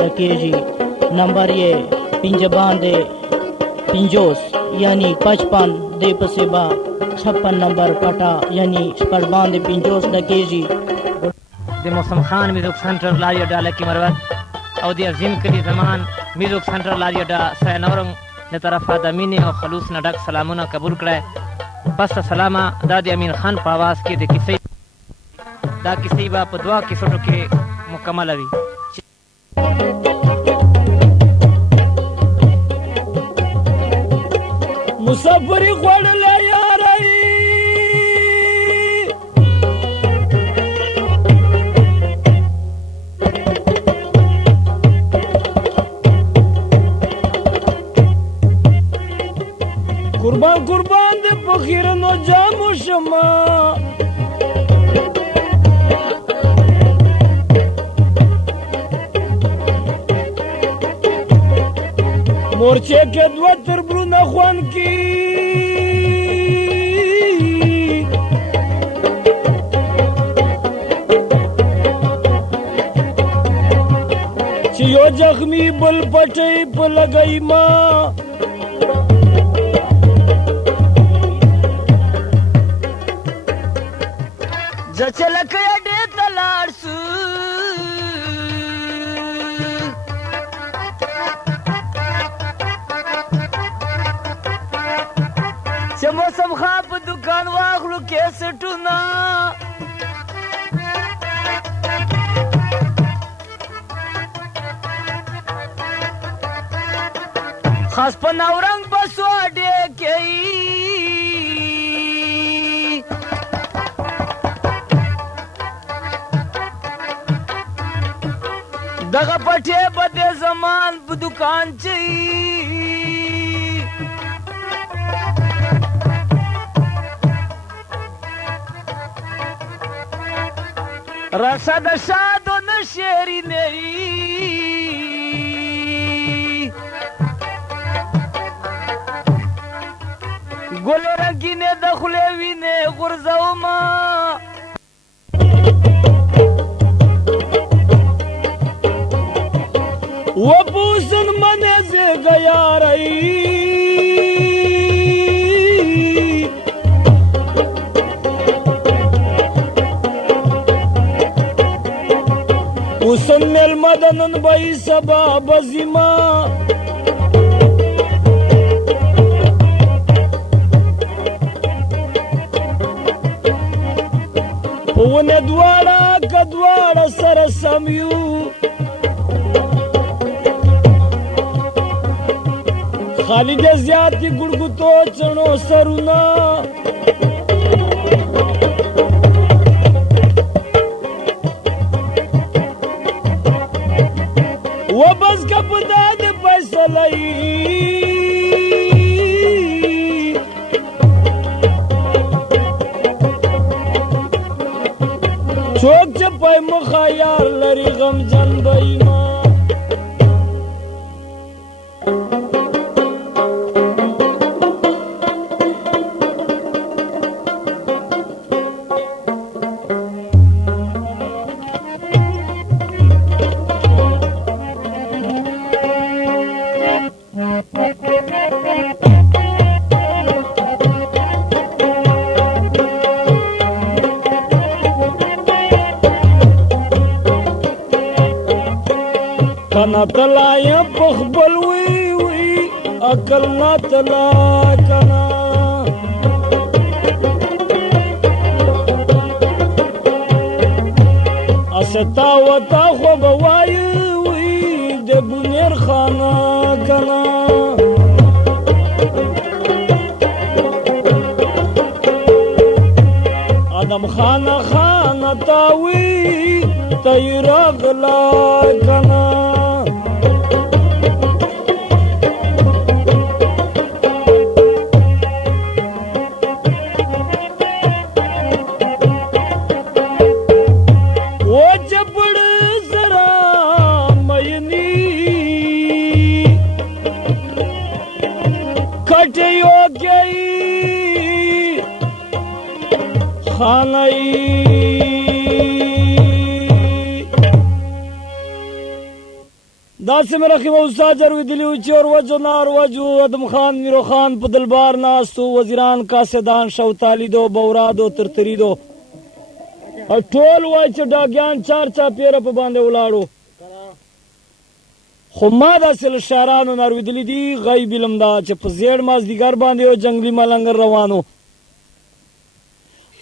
डकेजी नंबर ये पिंजबान दे पिंजोस यानी 55 दे पसेबा 56 नंबर पटा यानी पड़बान दे पिंजोस डकेजी दे मौसम खान म्यूजिक सेंटर लारिया डाले की मरवत और दे अजीम कली जमान म्यूजिक सेंटर लारिया डा सैनौरंग ने तरफ दमीने और खलूस नडक सलामुना कबूल करे बस सलामा दादी अमीन खान पावास के दे किसी दा किसी बा पदवा की फोटो के मुकम्मल अभी मुसाफरी खोड़ ले यार कुर्बान कुर्बान दे फकीर नो जामु शमा मोर्चे के द्वा तरब्रू नखवान की चियो जख्मी बल पटे पलगई माँ जचल कयाडे तलाड़सू मौसम खाप दुकान वाखलू केसटुना खास पनावरंग बसवाडे के दगा पठे बदे जमान दुकान चाहिए रसा दशा दोन शेरी नेरी गोले रंगीने दखले विने गुरजाउमा वो पूसन मने से गया रही उसन मेल मदनन बाई सबा बजीमा उन्हें द्वारा कद्वारा सरसम्यू खाली दे ज्यादा गुड़गुतो चनो सरुना वो बस का पता दे पैसा लाई चौक चपाई मुखा यार लरी गम जन बई माँ कना तलाया पखबल वी अकल ना तला कना असता वता खो बवाई वी दे बुनेर खाना कना आदम खाना खाना तावी तैरा गला कना खानाई داسې مې رحیم استاد جرویدلي وو چې وروجو ناروجو ادم خان میرو خان په دلبار ناستو وزیران کاسدان شوتالیدو بورادو ترتریدو ټول وای چې ډاګیان چار چاپېره په باندې ولاړو خو ما داسې له شاعرانو نارویدلي دي غیب علم دا چې په زیړ مازدیګر باندې یو جنګلي ملنګر روانو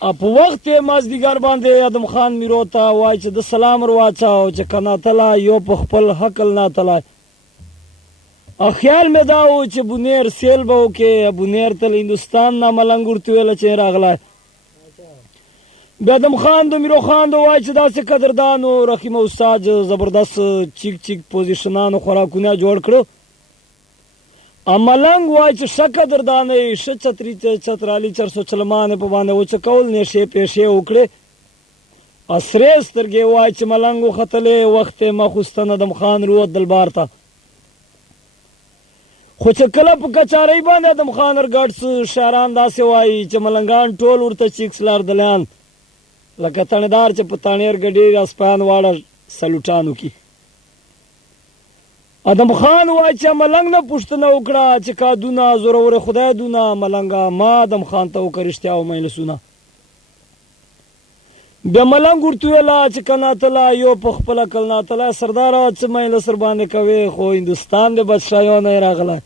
په وخت یې مازدیګر باندې ادم خان میرو ته وای چې د سلام ور واچاو چې که ناتلی یو په خپل حقل ناتلی خیال مې دا و چې بونیر سیل به وکړې بونیر ته له هندوستان نه ملنګ ورته ویله چې راغلی بیا ادم خان د میرو خان د وای چې داسې قدردانو رحیم استاد زبردست چیک چیک پوزیشنانو خوراکونه جوړ کړو ملنګ وای چې ښه قدردانۍ ښه چتري چترالي چرسو چلمانې په باندې وچکول نیشې پیشې وکړې سرې سترګې وای چې ملنګ وختلې وخت یې مخوستن ادم خان روت دلبار ته خو چې کله په کچارۍ باندې ادم خان ارګډس شاعران داسې وایي چې ملنګان ټول ورته چیکس لاردلیان لکه تڼدار چې په تاڼې ارګډې اسپیان واړه سلوټانو کې ادم خان وای چې ملنګ نه پوښتنه وکړه چې کا دونه زورور خدای دونه ملنګه ما ادم خان ته وکړ رښتیا ومینسونه بیا ملنګ ورته ویله چې که ناتله یو په خپله کل ناتلی سرداره څه میله سر باندې کوې خو هندوستان د بادشاهیو نه یې راغلی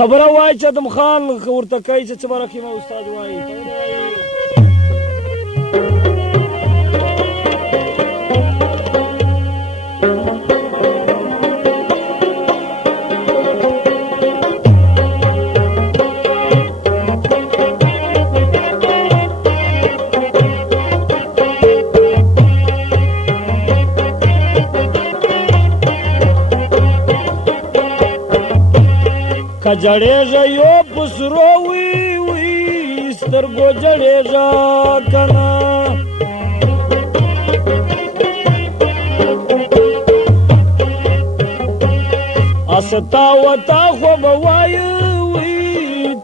خبره وای چې ادم خان ورته کوي چې څه به رحیمه استاد وایي جړېږه یو په سرو وي وي سترګو جړېږه کنه استا وتا خو به وایه وي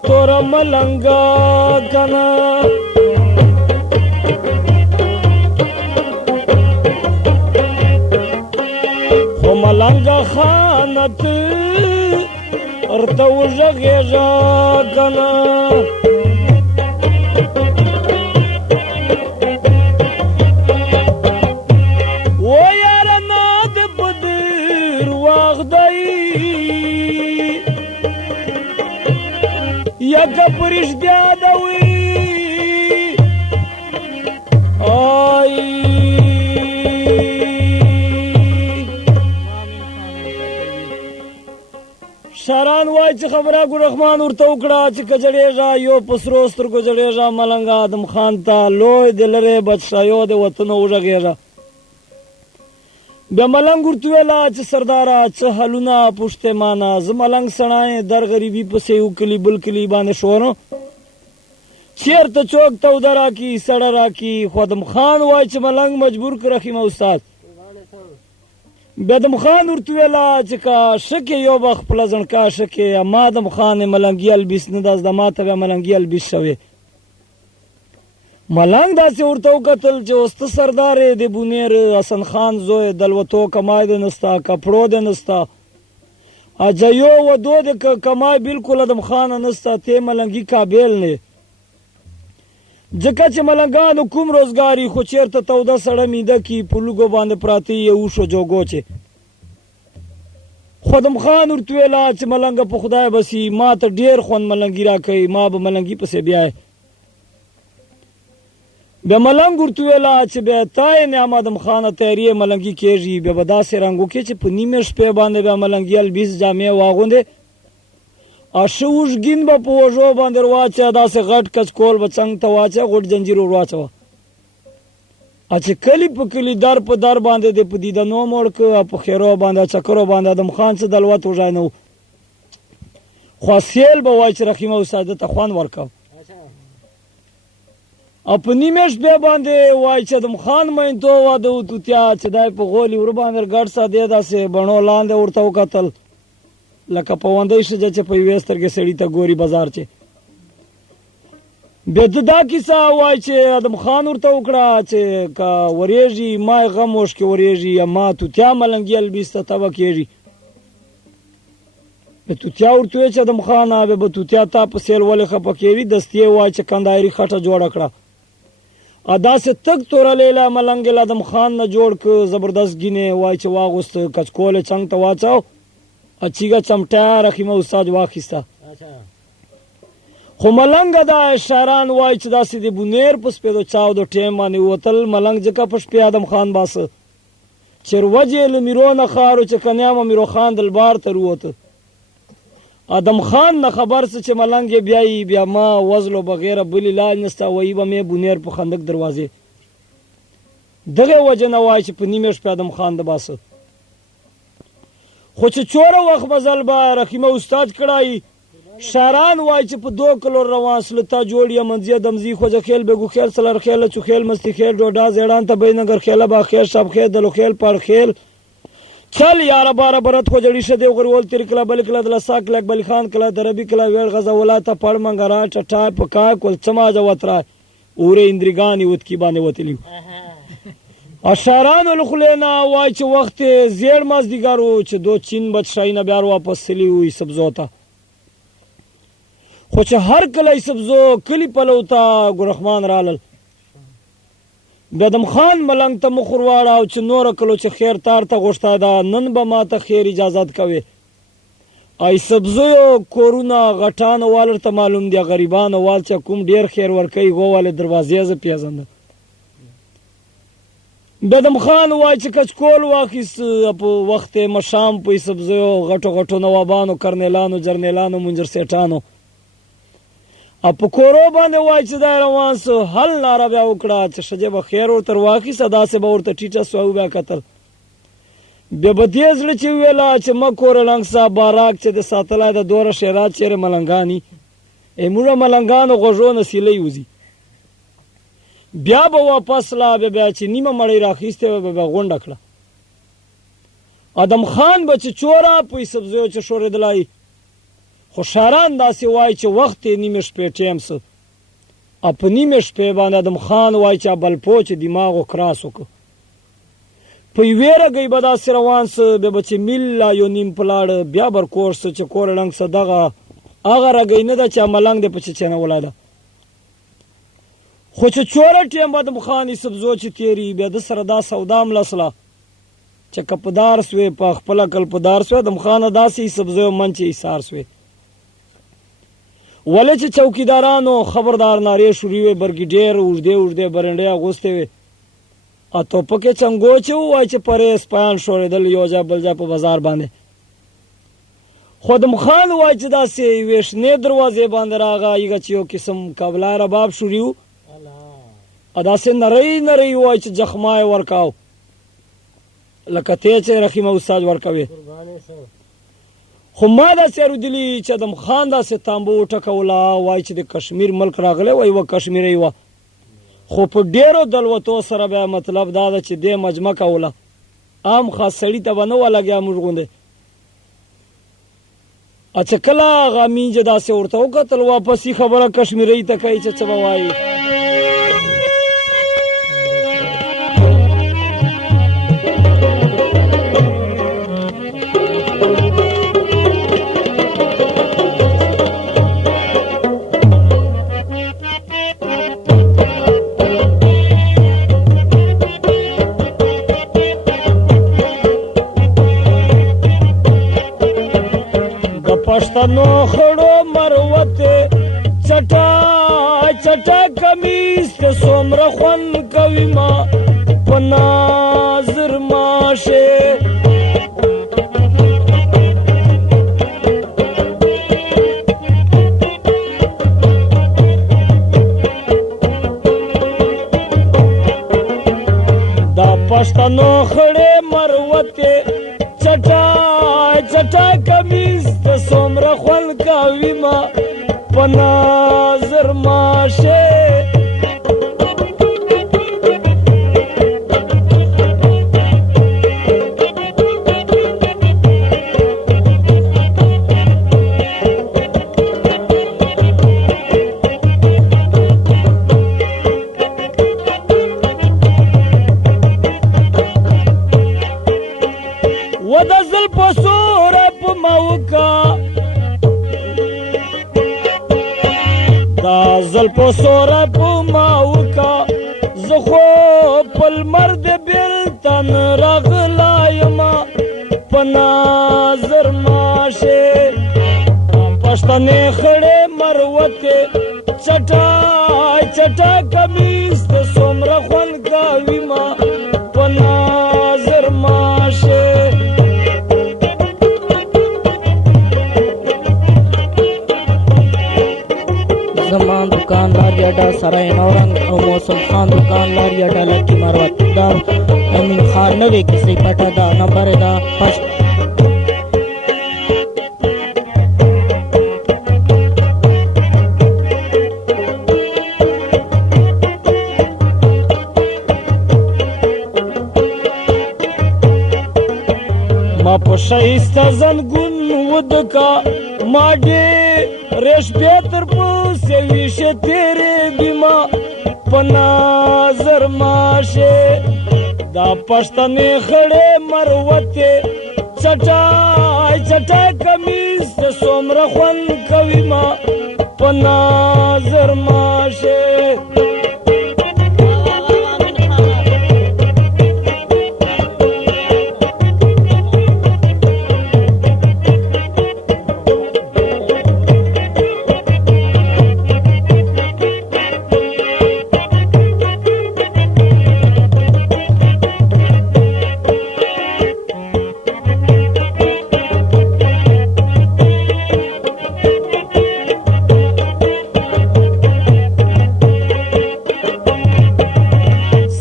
توره ملنګه کنه خو ملنګه خانه ته ورته وږغېږه کنه و یاره نه د په ډېر وخت دی یا که په رښتیا ده وي شاعران وای چې خبره ګل رحمان ورته وکړه چې که جړېږه یو په سرو سترګو جړېږه ملنګه ادم خان ته لوی د لرې بادشاهیو د وطنو وږغېږه بیا ملنګ ورته ویله چې سرداره څه حالونه پوښتې مانه زه ملنګ سړی در غریبي پسې یو کلي بل کلي باندې شورم چېرته څوک توده راکړي سړه راکړي خو ادم خان وای چې ملنګ مجبور کړ رحیمه استاد بیا ادم خان ورته ویله چې که شکې یو به خپله زڼکا شکې ما ادم خان ملنګي البیس نه ده زده ما ته بیا ملنګي البیس شوې ملنګ داسې ورته وکتل چې اوس ته سردار یې د بونیر حسن خان زوی دلوتو کمای دې نسته کپړو دې نسته اجایو ودو دې کمای بالکل ادم خانه نسته ته ملنګي قابل نه ځکه چې ملنګانو کوم روزګاري خو چېرته توده سړه میده کې په لوږو باندې پراته یې اوښو جوګوچې خو ادم خان ورته ویله چې ملنګه په خدای بسي ما ته ډېر خوند ملنګي راکوي ما به ملنګي پسې بیایې بیا ملنګ ورته ویله چې بیا تا یې نعم ادم خانه تیارې ملنګي کېږي بیا به داسې رنګ وکړې چې په نیمې شپې باندې بیا ملنګي البیس جامې واغوندې ښه اوږدین به په وږو باندې ورواچوه داسې غټ کچکول به څنګ ته واچوه غوټ زنجیر ور واچوه چې کلي په کلي در په در باندې دې په دیدنو موړ کړه په خیرو باندې چکرو باندې ادم خان څه دلوت وژای نه و خو سیل به وای چې رحیمه استاد ته خوند ورکړه او په نیمې شپې باندې وای چې ادم خان مینتو واده وتوتیا چې دی په غولي ور باندې ګډ سا دی داسې بڼو لاندې ورته وکتل لکه پوندی ښځه چې په یوې سترګې سړي ته ګوري بازار چې بیا د دا کیسه وای چې ادم خان ورته وکړه چې که وریږي ما یې غم وش کې وریږي یا ما توتیا ملنګي البیس ته تبه کېږي توتیا ورته وایي چې ادم خانه بیا به توتیا تا په سیل ولې خفه کېږي دستې وای چې کندایري خټه جوړه کړه داسې تک توره لیلا ملنګ له ادم خان نه جوړ که زبردست ګینې وای چې واغوست کچکول یې څنګ ته واچاو اچیګه چمټا رحیمه استاد واخیسته خو ملنګ دا شاعران وای چې داسې د بونیر په سپېدو چاو د ټیم باندې وتل ملنګ ځکه په شپې ادم خان باسه چې وجې له میرو نه خارو چې کنیامه میرو خان دلبار ته ووته ادم خان نه خبر څه چې ملنګ یې بیایي بیا ما وزلو بغیره بلې لال نسته وایي به مې بونیر په خندق دروازې دغې وجه نه وای چې په نیمې شپې ادم خان د باسه خو چې چوره وخت به ځل به رحیمه استاد کړای شاران وای چې په 2 کلو روان سلطا جوړ یا منځه دمزی خو خیل بگو خیل سلر خیل چو خیل مستی خیل ډوډا زیړان ته بینګر خیل با خیل سب خیل دلو خیل پر خیل چل یار بار برت خو جړی شه دی غرول تیر کلا بل کلا دل ساک لک بل خان کلا دربی کلا ویړ غزا ولاته پړ منګرا چټا پکا کول سماج وترا اوره اندرګانی وت کی باندې وتلی اشاران الخلینا وای چې وخت زیړ مازدیګارو چې دو چین بچ شاینه بیا واپس سلی وي سبزوتا خو چې هر کله سبزو کلی پلوتا ګرخمان رالل د ادم خان ملنګ ته مخور واړه او چې نور کلو چې خیر تار ته غوښتا دا نن به ما ته خیر اجازت کوي ای سبزو کورونه غټان والر ته معلوم دی غریبان وال چې کوم ډیر خیر ورکي غواله دروازې ز پیازند د ادم خان وای چې کچکول واخیس په وخت مشام په سبزو غټو غټو نوابانو کرنیلانو جرنیلانو منجر سیټانو په کورو باندې وای چې دا روان سو حل ناره بیا وکړه چې ښځې به خیر ورته واخیسته داسې به ورته ټیټه سوه او بیا کتل بیا به دې زړه چې وویله چې مه کوره لنګ صاحب باراک چې د ساتلی د دوره شیرات چیرې ملنګاني موږ ملنګانو غوږو نه سیلی وځي بیا به واپس لا بیا چې نیمه مړۍ راخیستې وه بیا غونډه کړه ادم خان به چې چوره په سبزیو چې شورېدلی خو شاران داسې وای چې وخت یې نیمې شپې ټیم څه په نیمې شپې باندې ادم خان وای چې بلپو چې دماغ و کراس وکړه په یوې رګۍ به داسې روان څه بیا به چې میل لا یو نیم په لاړه بیا برکوړ څه چې کور ړنګ څه دغه هغه رګۍ نه ده چې ملنګ دی په چچنولی ده خو چې چوره ټیم به ادم خان سبزو چې تېري بیا د سره دا سودا ملسله چې که په دار سوې په خپله کل په دار سوې ادم خانه داسې سبزیو من چې ایثار سوې ولې چې چوکیدارانو خبردار نارې شروع وې برګیډیر اوږدې اوږدې برنډې اغوستې وې توپکې چنګو چې ووایي چې پرې سپیان شورېدل یو ځای بل ځای په بازار باندې خو ادم خان وایي چې داسې یوې شنې دروازې باندې راغی هغه چې یو قسم قبله رباب شروع و داسې نری نری وایي چې جخما یې ورکاو لکه تی چې رحیمه استاد ورکوي خو ما داسې اورېدلي چې ادم خان داسې تامبو وټکوله وایي چې د کشمیر ملک راغلی وایي وه کشمیرۍ وه خو په ډېرو دلوتو سره بیا مطلب دا ده چې دې مجمع کوله عام خاص سړي ته به نه وه لګیا موږ غوندې چې کله هغه مینجه داسې ورته وکتل واپس یې خبره کشمیرۍ ته کوي چې څه به وایي پښتنو خړو مروته چټا چټا کمیس ته څومره خوند کوي ما په ناظر ماشه دا پښتنو خړې مروته چټا چټا کمیس ته څومره خوند کوي ما په ناظر ماشه و د زلفو سوره په موکا دا زلفو سوره په موکا زه خو په لمر د بېلتن راغلایم په نظر ماشې پښتنې خړې مروتې چټای چټای کمیس ته څومره خوند کوي ما په نظر ماشې زمان दुकानदार याडा सराय नौरंग और मौसम खान दुकानदार याडा लकी मरवत दार अमीन खान नवे किसी पटा दा नंबर दा फर्स्ट ما په ښایسته زنګون ودکا ما ډېرې شپې تر پسې ویښې تېرېږي ما په نظر ماشې دا پښتنې خړې مروتې چټای چټای کمیس ته څومره خوند کوي ما په نظر ماشې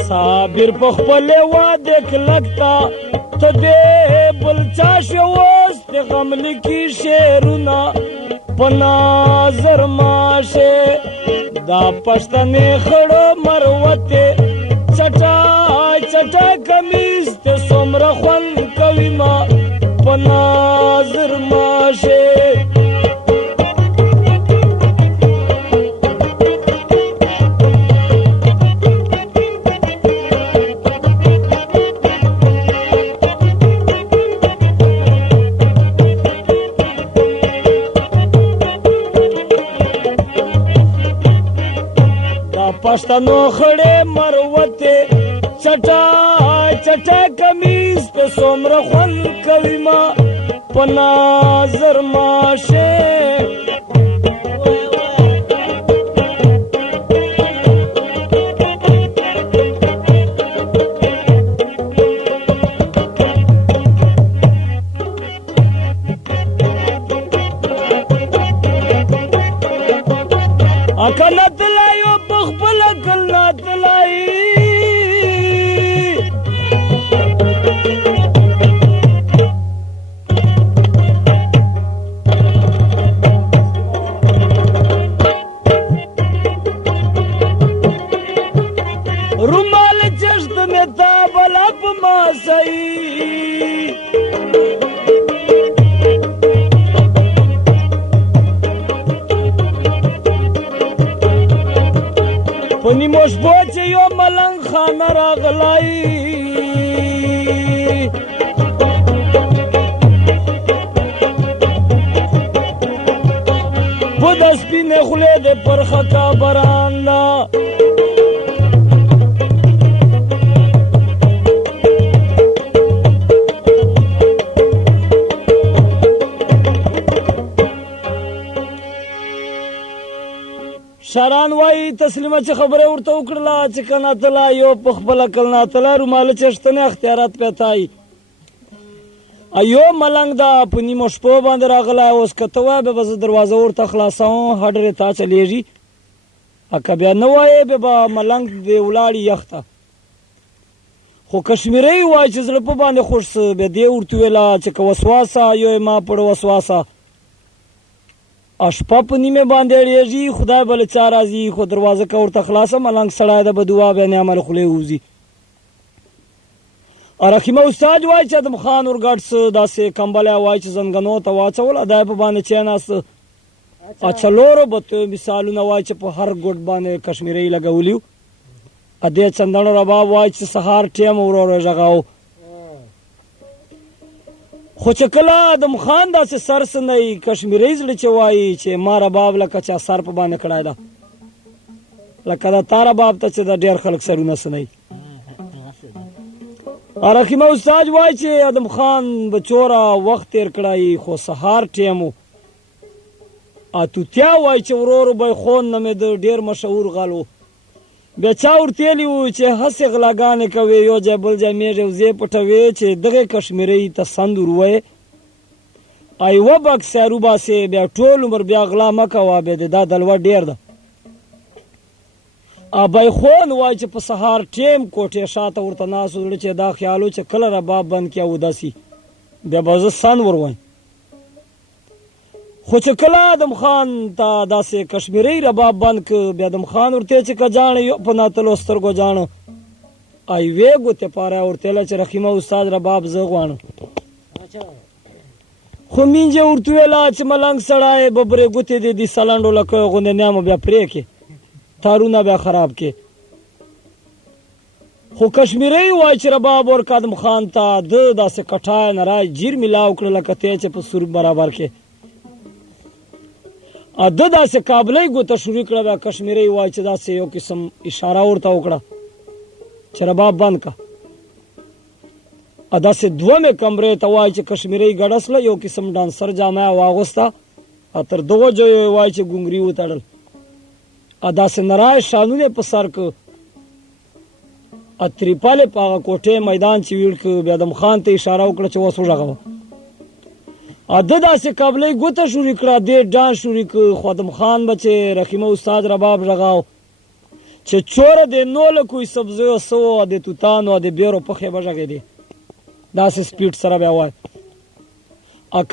صابر په خپلې واده کلک تا ته دې بل چا شوې اوس د غم لیکي شعرونه په نظر ماشې دا پښتنې خړو مروتې چټای چټای کمیس ته څومره خوند کوي ما په نظر ماشې پښتنو خړې مروتې چټای چټای کمیس ته څومره خوند کوي ما په نظر ماشې اکله تلایو بخبل اکلنا تلائی رومال چشت میں تابل اپ ماسائی په نیمو شپو چې یو ملنګ خانه راغلی په د سپینې خولې د پرخکا بران ده شاران وای تسلیمه چې خبره ورته وکړله چې کنه تلا یو په خپله کلنا تلا روماله چشتنه اختیارات پیتای ایو ملنګ دا په نیمو شپو باندې راغلی اوس که ته وایې بیا به زه دروازه ورته خلاصوم هډرې تا چلیږي که بیا نه وایې بیا به ملنګ دې ولاړي یخ ته خو کشمیری وای چې زړه په باندې خوښ څه بیا دې ورته ویله چې که وسواسه یو ما پړه وسواسه اشپا په نیمه باندې اړیږي خدای بل چا راځي خو دروازه که ورته خلاصه ملنګ سړی د بدوا بیا نعمل خولې ووځي رحیمه استاد وای چې ادم خان ورګډ څه داسې کمبلی وای چې زنګنو ته واچول ادای په باندې کېناسته څلورو بته مثالونه وای چې په هر ګوټ باندې کشمیری لګولیو ادې چندن رباب وای چې سهار ټیم ورور ژغاو خو چې کله ادم خان داسې سر سنی کشمیری زړه چې وایي چې ما رباب لکه چا سر په باندې کړی ده لکه د تا رباب ته چې د ډېر خلک سرونه سنی رحیمه استاد وایي چې ادم خان بچوره وخت تیر کړی خو سهار ټیم و اتوتیا وایي چې ورورو بیخون نه مې د ډېر مشهور غل و بیا چا ورتیلی و چې هسې غلاګانې کوي یو ځای بل ځای میږې وزې پټوي چې دغې کشمیرۍ ته سند ورویې یوه بکس یې روباسې بیا ټول عمر بیا غلا مه کوه بیا د دا دلوه ډېر ده بیخون وایي چې په سهار ټیم کوټې شاته ورته ناست و زړه چې دا خیال و چې کله رباب بند کړي او داسې بیا به زه سند وروایم خو چې کله ادم خان ته داسې کشمیری رباب بند که بیا ادم خان ورته چې که جاڼه یو په ناتلو سترګو جاڼه یوې ګوتې پاره ورته چې رحیمه استاد رباب زه غواړم خو مینجې ورته ویله چې ملنګ سړی ببرې ګوتې دې دي سلنډو لکه غوندې نیامه بیا پرې کړې تارونه بیا خراب کې خو کشمیری وایي چې رباب ورکه ادم خان ته ده داسې کټای نه رای جیر میلاو کړه لکه تی چې په سور برابر کې ده داسې کابلی ګوته شروع کړه بیا کشمیری وایي چې داسې یو قسم اشاره ورته وکړه چې رباب بند که داسې دومې کمرې ته وایي چې کشمیری ګډسله یو قسم ډانسر جامه یې واغوسته تر دغو ځایو یې وایي چې ګونګري وتړل داسې نرای شانونه په سر که تریپالې په هغه کوټې میدان چې ویړ که بیا ادم خان ته اشاره وکړه چې اوس وغږوه ده داسې کابلی ګوته شروع کړه دې ډانس شروع که خو ادم خان به چې رحیمه استاد رباب غږاو چې چوره د نولکو سبزیو سوو د توتانو د بیرو پخې به غږېدې داسې سپیډ سره بیا وایي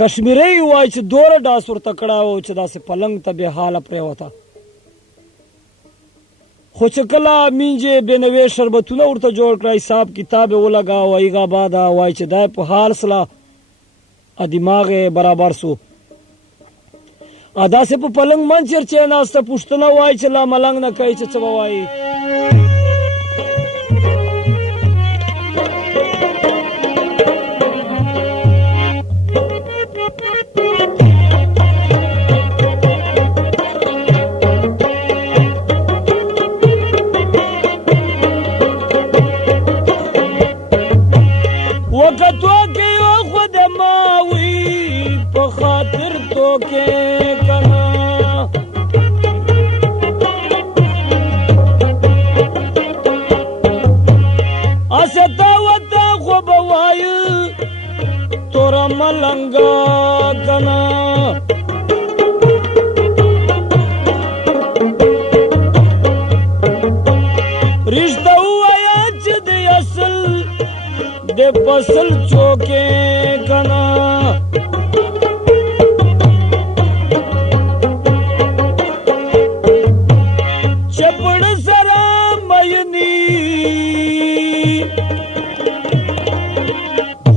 کشمیری وایي چې دوره ډاس ورته کړی و چې داسې پلنګ ته بې حاله پرېوته خو چې کله مینجې بېنوې شربتونه ورته جوړ کړه حساب کتاب یې ولګاو هغه بعده وایي چې دا په حال سله دماغ یې برابر سو داسې په پلنګ من چرچې ناسته پوښتنه وایي چې لا ملنګ نه کوي چې څه به وایي ملنگا کنا رشتہ ہوا چد اصل دے فصل چوکے کنا چپڑ سرا مینی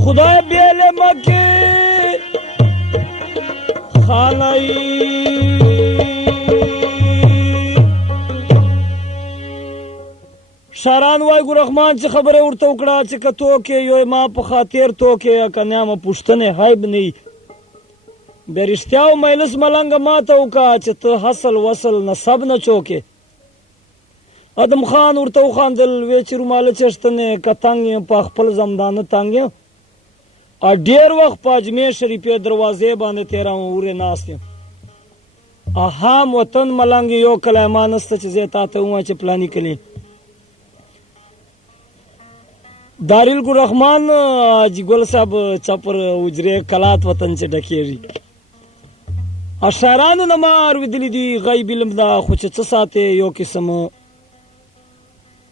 خدا بیل مکے شاران وای ګل رحمان چې خبره ورته وکړه چې که توکې یو ما په خاطر توکې که نیامه پوښتنې حیب نه بیا رښتیا و مجلس ملنګه ماته وکړه چې ته حصل وصل نسب نه چوکې ادم خان ورته وخندل وی چې روماله چشتنې که تنګ یم په خپل زمدانه تنګ یم ډېر وخت په اجمیر شریفې دروازې باندې تېروم ورې ناست یم هم وطن ملنګ یو کلی ما نسته چې زه تا ته ووایم چې پلاني کلي داریل ګل رحمان حاجي ګل صاحب چپر حجرې کلات وطن چې ډکېږي شاعرانو نه ما اورېدلي دي غیب علم ده خو چې څه ساتې یو قسم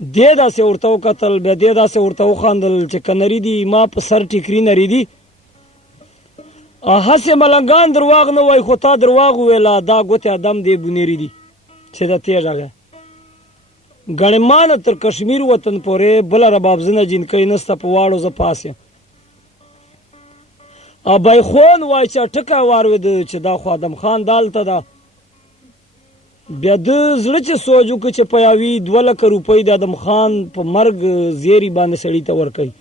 دې داسې ورته وکتل بیا دې داسې ورته وخندل چې که نري دي ما په سر ټیکري نري دي هسې ملنګان درواغ نه وایي خو تا درواغ وویله دا ګوتې ادم دې بونیري دي چې د تېز هغه ګڼې مانه تر کشمیر وطن پورې بله ربابزنه جینکۍ نسته په واړو زه پاس یم بیخون وایي چې ټکی واورېده چې دا خو ادم خان دالته ده بیا د زړه چې سوچ وکړه چې په یوې 2 لکه روپۍ د ادم خان په مرګ زیري باندې سړي ته ورکوي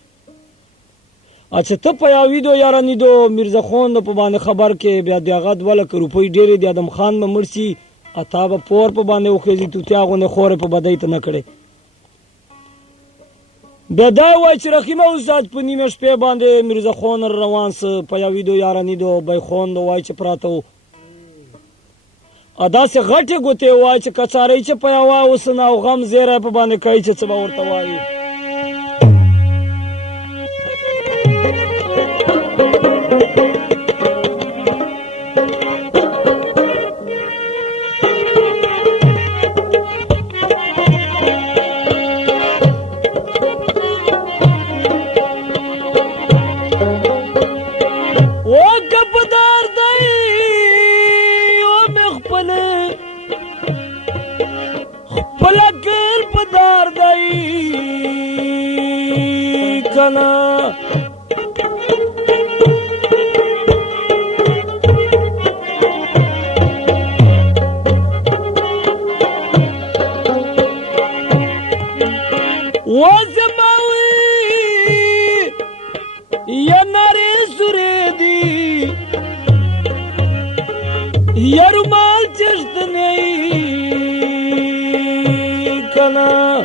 اچھا ته په یاویدو یارانیدو میرزا خان په باندې خبر کې بیا د هغه 2 لک روپۍ ډېرې د ادم خان به مړ شي اتا به پور په باندې وخېږي توتیا غوندې خورې په بدۍ ته نه کړې بیا دا وایي چې رحیمه استاد په نیمه شپې باندې میرزا خان روان سه په یاویدو یارانیدو بیخون وایي چې پراته و داسې غټې ګوتې وایي چې کچارۍ چې په یوه اوسنه او غم زیری په باندې کوي چې څه به ورته وایي یارمال چشتنی کنا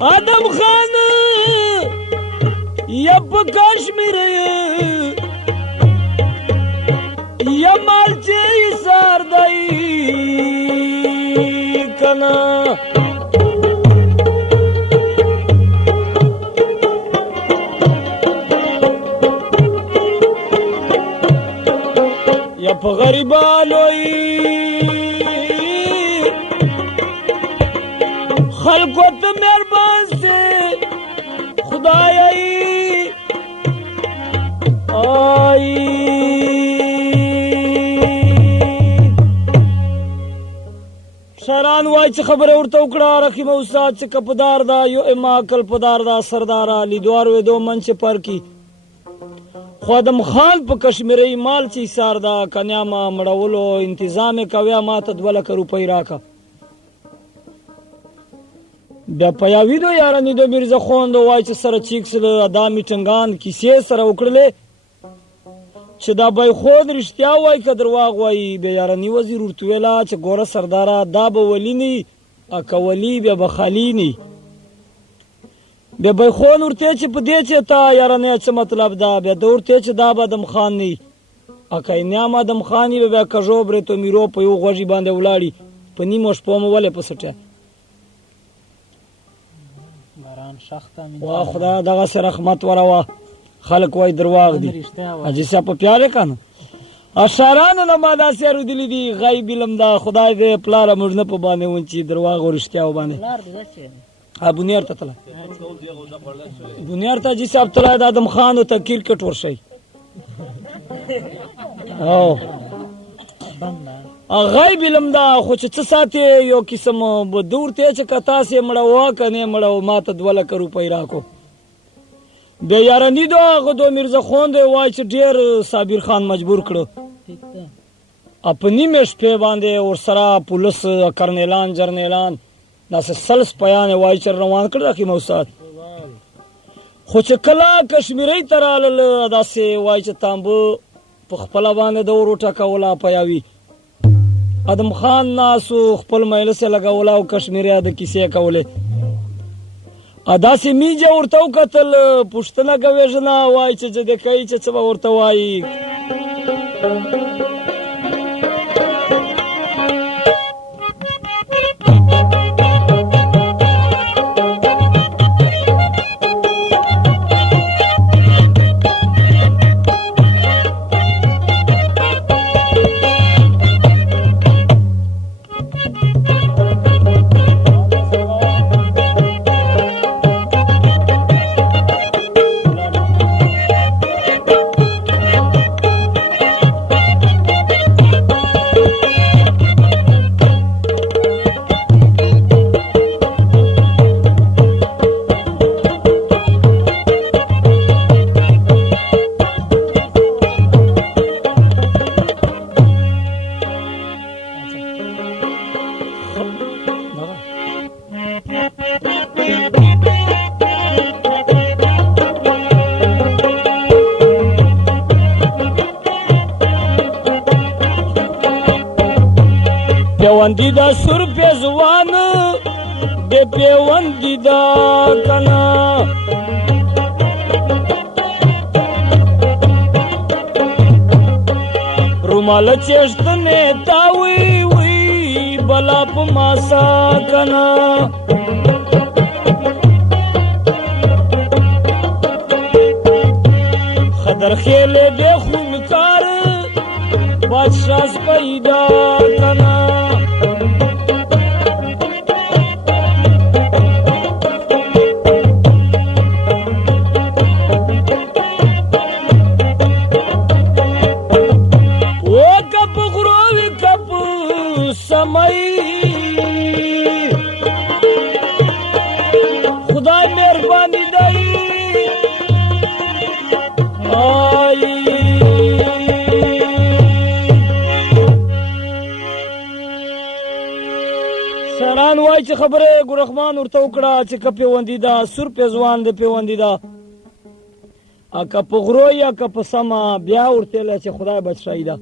آدم خان یا په کشمیر یا مال چه سار دای کنا په غریبانوی خلقو ته مهربان سي خدای آی شران وای چې خبره ورته وکړه رحیم استاد چې کپدار دا یو اما کل پدار دا سردار علی دوار و دو منچ پر کی خادم خان په کشمیري مال چې سار دا کنیا ما مړولو انتظام کوي ما ته 2 لک روپۍ راکا بیا په یاویدو یارانې د میرزا خان وای چې سره چیکس ادا میټنګان کیسې سره وکړلې چې دا بای خود رښتیا وای که درواغ وای بیا یارانې وزیر ورته ویلا چې ګوره سرداره دا به ولی نی اکولی بیا به خالی نی بیا بیخون ورته چې په دې چې تا یارانې څه مطلب دا بیا د ورته چې دا به ادم خان نی اکای نام ادم خان بیا کژو برې تو میرو په یو غوږی باندې ولاړی په نیمو شپو مو ولې په سټه باران شخته وا خدا دغه سره رحمت وروا خلق وای درواغ دي اجي څه په پیاره کنه اشاران نه ما دا سره دي دي غیب علم دا خدای دې پلار مرنه په باندې ونچی درواغ ورشتیا و باندې لار دې څه بنیار ته تله بنیار ته جی صاحب تله د ادم خان ته کرکټ ورشي او غیب علم دا خو چې څه ساتي یو قسم دور ته چې کتا سي مړوا کنه مړو ماته 2 لک روپۍ راکو بیا یارانې دو هغه دو میرزا خان دی وای چې ډیر صابر خان مجبور کړو اپنی مش په باندې اور سره پولیس کرنیلان جرنیلان داسې سلس پیان وای چې روان کړ کی موساد خو چې کلا کشمیري ترال داسې وای چې تامبو په خپل باندې د وروټه کولا پیاوي ادم خان ناسو خپل مجلس لګولا او کشمیري د کیسې کوله ادا سي میجه ورته وکتل پښتنه کوي جنا وای چې د کوي چې څه ورته وای پیوندی دا سر پیزوان دے پیوندی دا کنا رومال چشتنے تاوی وی بلا پا ماسا کنا خدر خیلے دے خونکار بادشاہ پیدا کنا خدای مہربانی دائی آئی سران وای چې خبره ګورخمان ورته وکړه چې که پیوندي دا سور پیزوان د پیوندي دا که په غرو یا که په سمه بیا ورته ویله چې خدای بادشاهي ده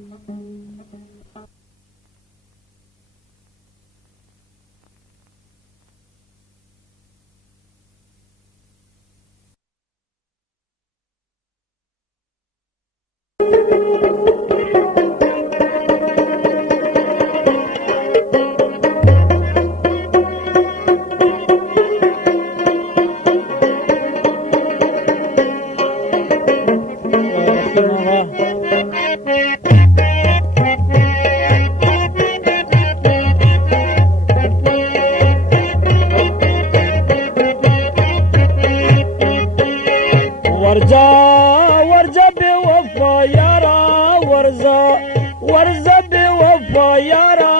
ورجا بے وفا یارا ورزا بے وفا یارا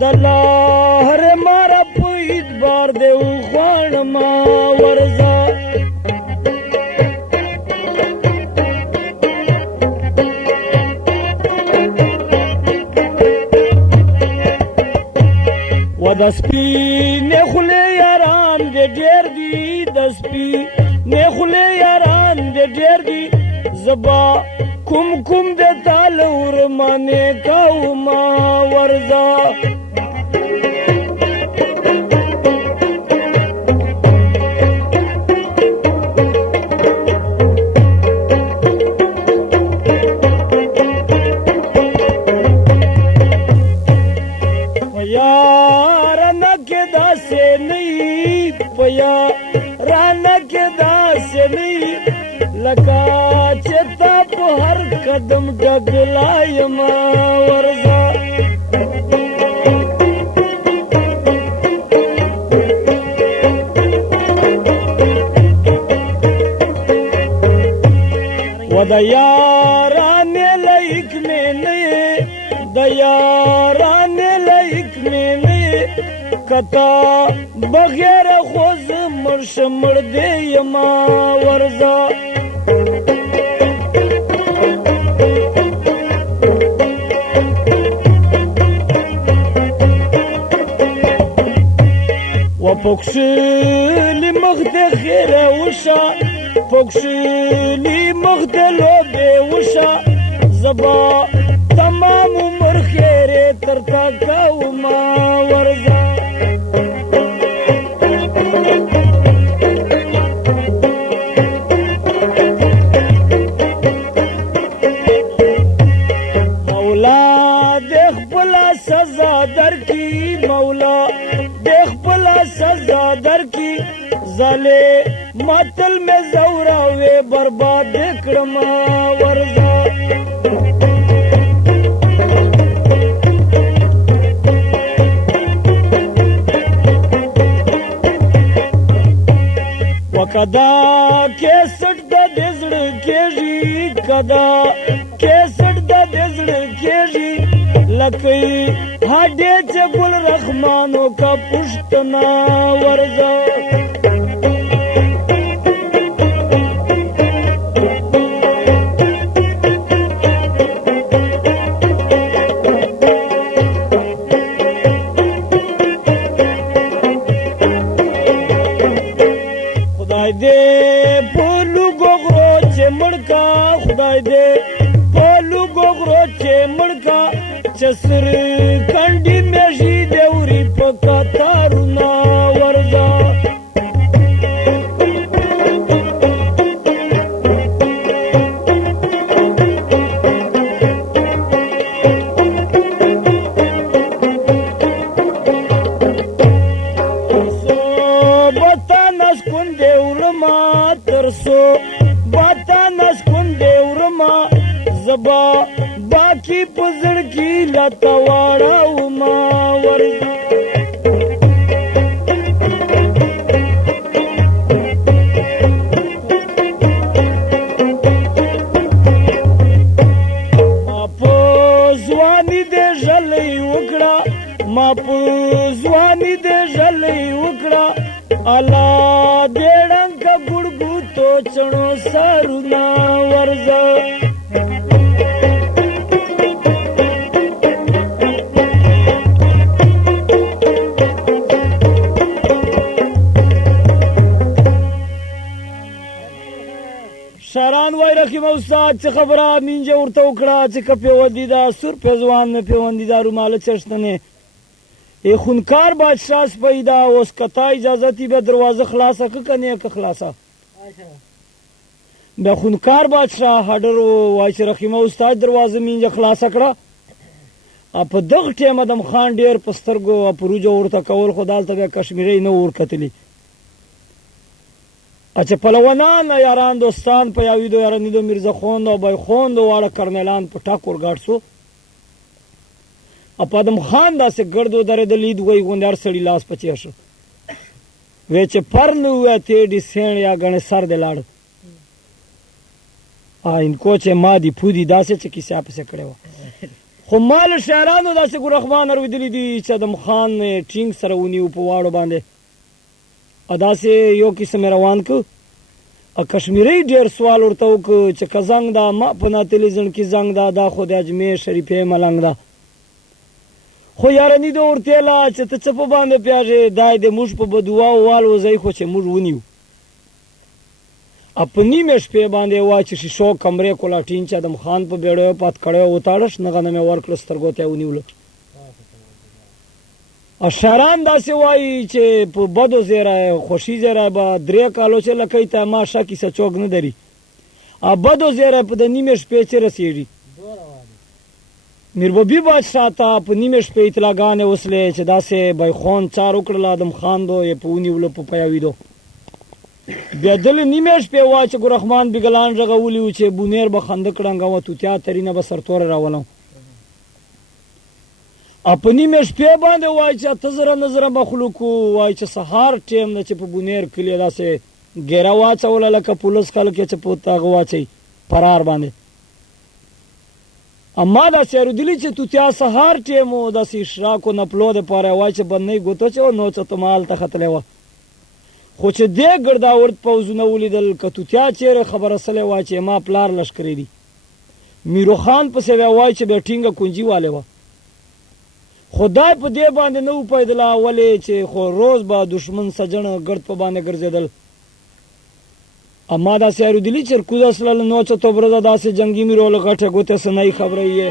دلار مارا پوید بار دے خوان ما ورزا و دسپی نخلے یاران دے دیر دی دسپی نخلے یاران دے دیر دی زبا کم کم دے تالور مانے کاؤ ما ورزا رانا کے دا سے نہیں پیا رانا کے دا سے نہیں لگا چتا پہ ہر قدم ڈگلائی ما ورزا و دا یاران لائک میں نہیں دا یاران لائک میں نہیں کتا بغیر خوز مرش مردے یما ورزا و پکشلی مخد خیر وشا پکشلی مخد لوبے وشا زبا تمام عمر خیر ترتا کاؤ ما ورزا مولا دیکھ بلا سزا در کی مولا دیکھ بلا سزا در کی زلے ماتل میں زورا وے برباد کرما ورزا وکدا کیسٹ دا دزڑ کیجی کدا کیسٹ دا دزڑ کیجی لکی ہاڈے چگل رحمانوں کا پشتنا ورزا خدای دے پولو گوگرو چے مڑکا خدای دے پولو گوگرو چے مڑکا چسر کنڈی میں کتارونه ورځه زبا باقی پزړ کی لتواړه وما ورځه ما په ځواني دې ژلې وکړه ما په ځواني دې ژلې وکړه الا دې ړنګ ګړګو تو چڼو سرونه ورځه شاران وای رحیم استاد چې خبره مینجه ورته وکړه چې که پیوندي دا سور پیزوان نه پیوندي دا روماله چشتنې ای خونکار بادشاه پیدا اوس کتا اجازتی به دروازه خلاصه که کنه که خلاصه به خونکار بادشاه هډر وای چې رحیم استاد دروازه مینجه خلاصه کړه په دغه ټیم ادم خان ډیر پسترګو پروجو ورته کول خدالته به کشمیری نه ور کتلی اچھا پلوانان یاران دوستان په یاویدو یارانیدو میرزا خوند او بای خوند واړه کرنیلان په ټاکور ګاډ سو اپادم خان داسې ګردو درې د لید وای غوندار سړی لاس پچې شو وې چې پرنو وې ته دي سین یا غنه سر د لاړ ان کو چې ما دی پودی داسې چې کیسه په څه کړو خو مال شهرانو داسې ګور رحمان ور ودلی دي چې ادم خان ټینګ سره ونیو په واړو باندې ادا سے یو قسم روان کو کشمیری ډیر سوال ورته وک چې کزنګ دا ما پنا تلویزیون کې زنګ دا دا خو د اجمیر شریفه ملنګ دا خو یارنی د ورته لا چې ته چپ باندې پیاژه دای د موږ په بدوا وال وځي خو چې موږ ونیو اپنی مش په باندې واچ شو کمرې کولا ټین چې ادم خان په بیړو پات کړو وتاړش نه غنمه ورکړ سترګوته ونیول اشاران داسې وایي چې په بدو زیره خوشي زیره به درې کالو چې لکۍ ته ما شا کیسه چوک نه دري بدو زیره په د نیمې شپې چې رسېږي میربابي بادشاه ته په نیمې شپې اطلاعګانې وسلې چې داسې بیخون چار وکړله ادم خان دو یې په ونیولو په پیاویدو بیا دل نیمې شپې وا چې ګرحمان بګلان غغولي و چې بونیر به خندق ړنګوه توتیا ترینه به سرتوره راولم اپنی مې شپې باندې وای چې اته زره نظره مخلوقو وای چې سهار ټیم نه چې په بونیر کلی داسې ګیره واچوله لکه پولیس خلک چې په تاغه واچي فرار باندې اما داسې اورېدلي چې توتیا سهار ټیم و داسې اشراکو نپلو دپاره وای چې بندۍ ګوتو چې نو چې ته مال ته ختلی وه خو چې دې ګرداورد پوځونه ولیدل که توتیا چیرې خبره سلی وای چې ما پلار لشکرې دي میرو خان پسې وای چې بیا ټینګه کنجي والی وه خدای په دې باندې نه و پیدلا ولې چې خو روز به دشمن سجن ګرد په باندې ګرځېدل اما داسې اورېدلي چې رکوز اصلل نو چې توبرزه داسې جنګي میرول غټه ګوته سنۍ خبره یې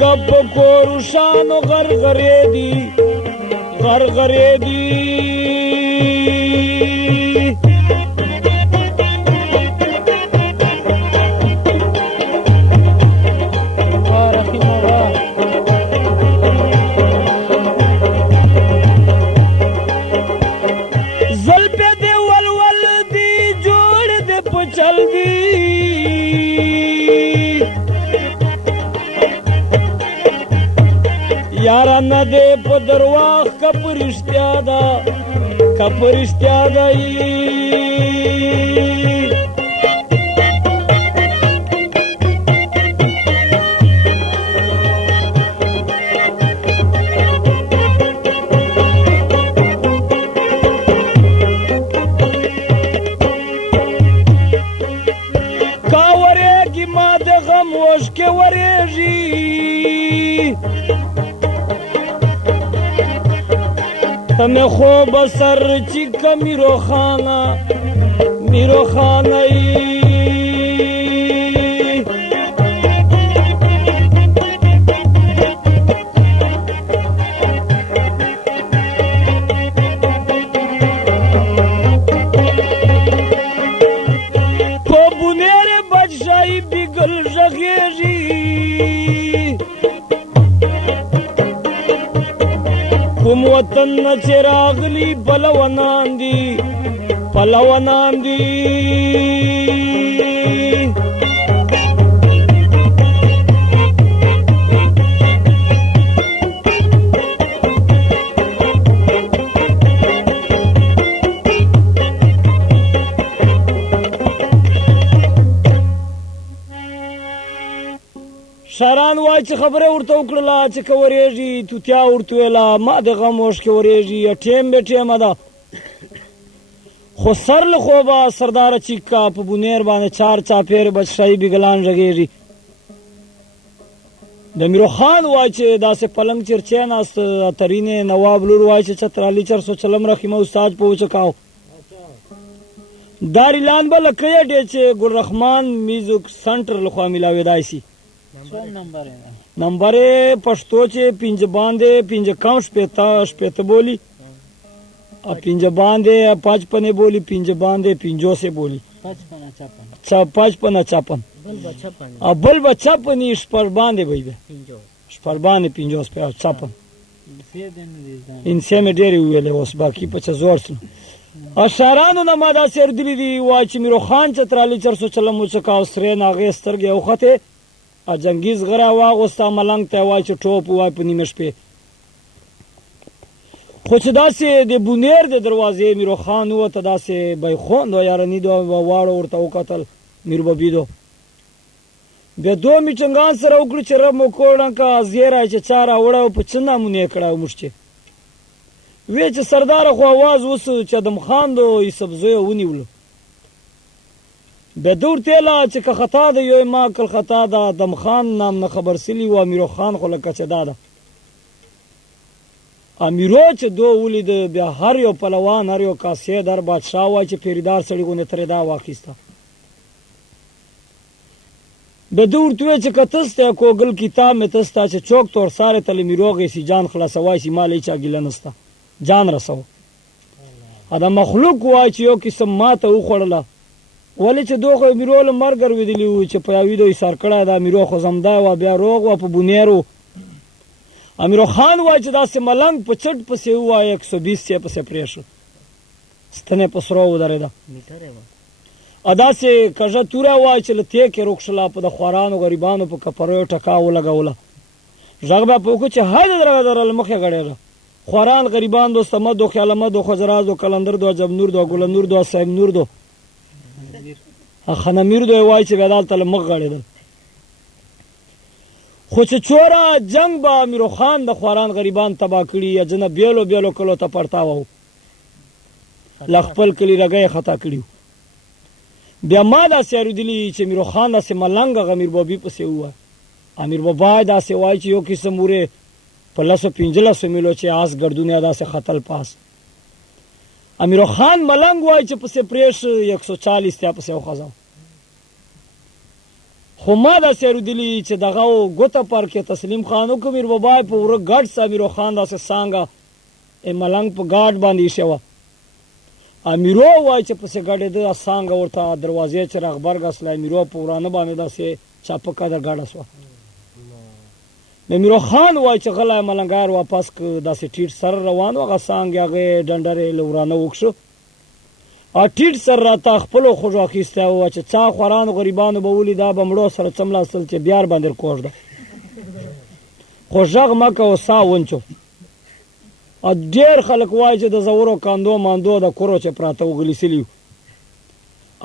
گپ کو روشان غرغرے دی زل پہ دے ولول دی جوڑ دے پچل دی یارا نه دې په درواغ که په رښتیا ده غم خوب سر چی که میرو خانه ای په بونیر بادشاهی بیگل ژغیږي کوم وطن نه چې راغلي پلوانان دي شاران وای چې خبره ورته وکړله چې که ورېږي توتیا ورته ویله ما د غم اوښکې ورېږي ټیم به ټیمه ده خو سر له خوبه سرداره چیکا په بونیر باندې چار چاپېر بادشاهي بیګلان غږېږي د میروخان وای چې داسې پلنګ چرچی ناست اترینې نواب لور وای چې چترالي 440 رحیمه استاد په وچکاو دا اعلان به لکه یې ډې چې ګلرحمان میوزیک سنټر لخوا میلاویدای شي نمبر پښتو چې پنځه باندې پنځه کم شپېته بولی او پنځه باندې 55 بولی پنځه باندې 50 بولی 55 او بل به 56 شپږ باندې وي شپږ باندې 50 په 56 انسان ډېری ویلې اوس باقي په زور سره اشارانو نه ما دا سر دلی دی وای چې میروخان چترالي 440 مچکا سره ناغې سترګې اوخته ا جنگیز غره واغوستا ملنګ ته وای چې ټوپ وای په نیمه شپې خو چې داسې د بونیر د دروازې میروخان وته داسې بیخوند و یارنی دو واړو ورته وکتل میربابیدو بیا دو میټنګان سره وکړو چې رب مو کوړنکا زیرا چې چاره وړو په چنده مونږ کړه مشته وی چې سردار خو आवाज وسو چې دم خان دو ای سبزه ونیولو بدور تیلا چې که خطا ده یو ما کل خطا ده دم خان نام نه خبر سلی و امیرو خان خو لکه چې دا ده امیرو چې دو ولید بیا هر یو پلوان هر یو کاسې در بادشاه وای چې پیریدار سړی غونه ترې دا واخیسته بدور تو چې کتسته کوګل کتاب می تستا چې چوک تور ساره تل میروغې سی جان خلاصوای سی مالې چا ګیله نستا جان رسو ادا مخلوق وای چې یو قسم ماته وخړله ولی چې دوغه میرول مرګر ودلی و چې په یوې دوی سر کړه دا میرو خو زمدا و بیا روغ و په بونیرو امیرو خان وای چې داسې ملنګ په چټ پسې وای 120 سي پسې پریښ ستنه پسرو ودرېدا ادا سه کژه تورا وای چې لته کې روښلا په د خورانو غریبانو په کپرو ټکاو لګوله ژغبه په کو چې هاده درغه مخه غړېږي خوران غریبان دو سمد دو خیالمه دو خزراز دو کلندر دو جب نور دو ګل نور دو صاحب نور دو خنمیر دو وای چې بدال تل مخ غړېدل خو چې چورا جنگ با امیرو خان د خوران غریبان تبا کړي یا جن بیلو بیلو کلو ته پړتاو لخپل کلی رګي خطا کړیو بیا ما دا سیارو دلی چې امیرو خان د سیملنګ غمیر بوبي پسې وای امیر بابا دا سی وای چې یو قسم وره په 15 میلو چې آس ګردونه دا سه خطل پاس امیرو خان ملنګ وای چې پسې پریش 140 ته پسې وخزاو خو ما دا سیارو دلی چې دغه ګوته پر کې تسلیم خانو کمیر بابا په ور ګډ سامیرو خان دا سه سانګه ملنګ په ګاډ باندې شو امیرو وای چې پسې ګډه د سانګه ورته دروازې چې رغبرګ اسلام امیرو په ورانه باندې دا سه چاپکا در ګاډه سو امیرو خان وای چې غلا ملنګار واپس دا سه ټیټ سر روان و غ سانګه هغه ډنډره لورانه وکشو ا ټیټ سر را تا خپل خوځو اخیسته و چې چا خوران غریبانو به ولي دا بمړو سره چملا سل چې بیار باندې کوژ ده خو ژغ مکه او سا ونچو ا ډیر خلک وای چې د زورو کاندو ماندو د کورو چې پراته وګلیسلی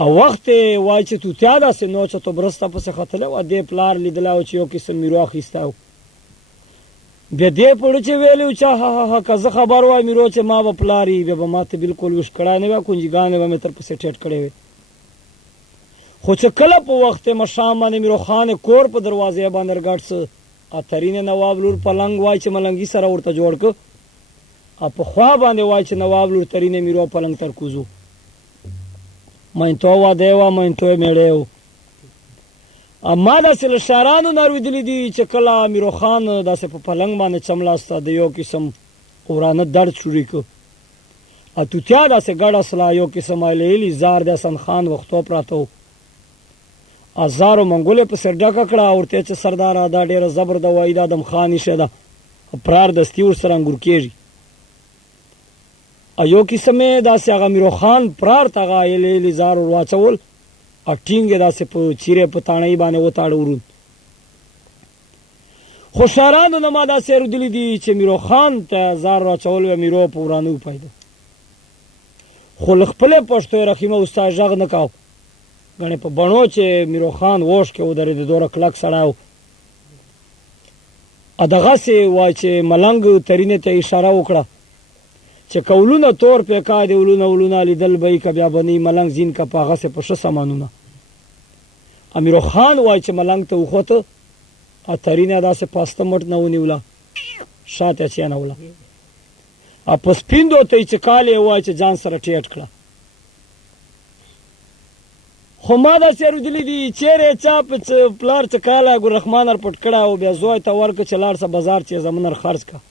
او وخت وای چې تو تیا دا سه نو چې تو برسته پسې خطله و دې پلار لیدلا او چې یو قسم میرو اخیسته بیا دې پړو چې ویلو چې ها ها که زه خبر وای میرو چې ما به پلاری بیا به ماته بالکل وش کړه نه و کونجګانې به مې تر پسې ټیټ کړې وي خو چې کله په وخت مشام باندې میرو خان کور په دروازې باندې ګټس اترینه نواب لور پلنګ وای چې ملنګي سره ورته جوړ ک په خوا باندې وای چې نواب لور ترینه میرو پلنګ تر کوزو مین تو وا دیوا مین تو میړیو اما داسې له شاعرانو نه اورېدلي دي چې کله میرو خان داسې په پلنګ باندې څملاسته د یو قسم ورانه درد شروع کړ اتوتیا داسې ګډه سلا یو قسم ایلی زار د حسن خان وختو پراته و هزارو منګولې په سر ډکه کړه او ورته چې سرداره دا ډېره زبر ده وایي دا دم خان ایښې ده پرار دستي ورسره انګور کېږي یو قسم یې داسې هغه میرو خان پرار ته هغه ایلی زار ور واچول او ټینګ یې داسې په چیرې په تاڼۍ باندې وتاړه ورون خو شاعرانو نه ما داسې اورېدلي دي چې میرو خان ته زار راچول و میرو په ورانه وپایده خو له خپلې پښتو یې رحیمه استاد غږ نه کاو ګڼې په بڼو چې میرو خان ووش کې ودرېد دومره کلک سړی و دغسې وایي چې ملنګ ترینې ته اشاره وکړه چې که ولونه تور پیکا دې ولونه لیدل به یې که بیا به نه ملنګ زین که په هغسې په ښه سامانونه امیرو خان وایي چې ملنګ ته وخوته ترینه داسې پاسته مټ نه ونیوله شاته چینوله په سپیندو ته یې چې کال یې وایي چې ځان سره ټیټ کړه خو ما داسې اورېدلي دي چیرې چا په پلار څه کاله ګلرحمان پټ کړه او بیا زوی ته ورکړه چې لاړ شه بازار چې زمون خرڅ کړه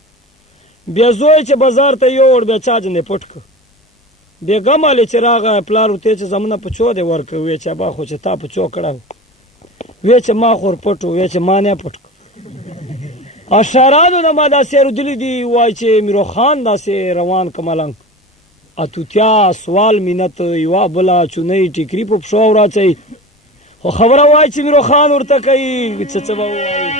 بیا زوی چې بازار ته یوړ بیا چا جنې پټ کړه بیا ګمالې چې راغی پلار ورته چې زمونه په چو دې ورکړه ویې چې ابا خو چې تا په چو کړه ویې چې ما خو پټ و ویې چې ما نه پټ کړه شاعرانو نه ما داسې اورېدلي دي وایي چې میرو خان داسې روان که ملنګ اتوتیا سوال مینت یوه بله چونۍ ټیکري په پښو وراچوي خو خبره وایي چې میرو خان ورته کوي څه به ووایي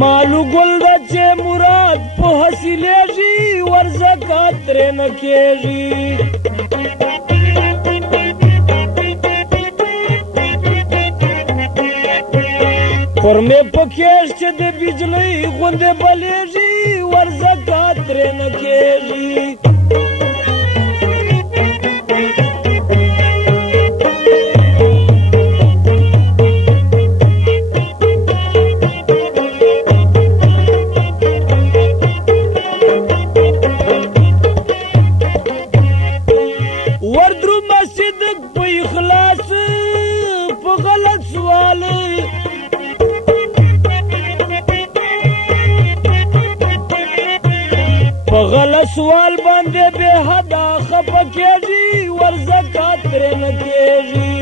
مالو ګل د چې مراد په حاصلېږي ورزکات ترې نه کېږي قرمې په کېږ چې د بجلۍ غوندې بلېږي ورزکات ترې نه کېږي سوال باندې به حدا خفه کېږي ورزکات ترې نه کېږي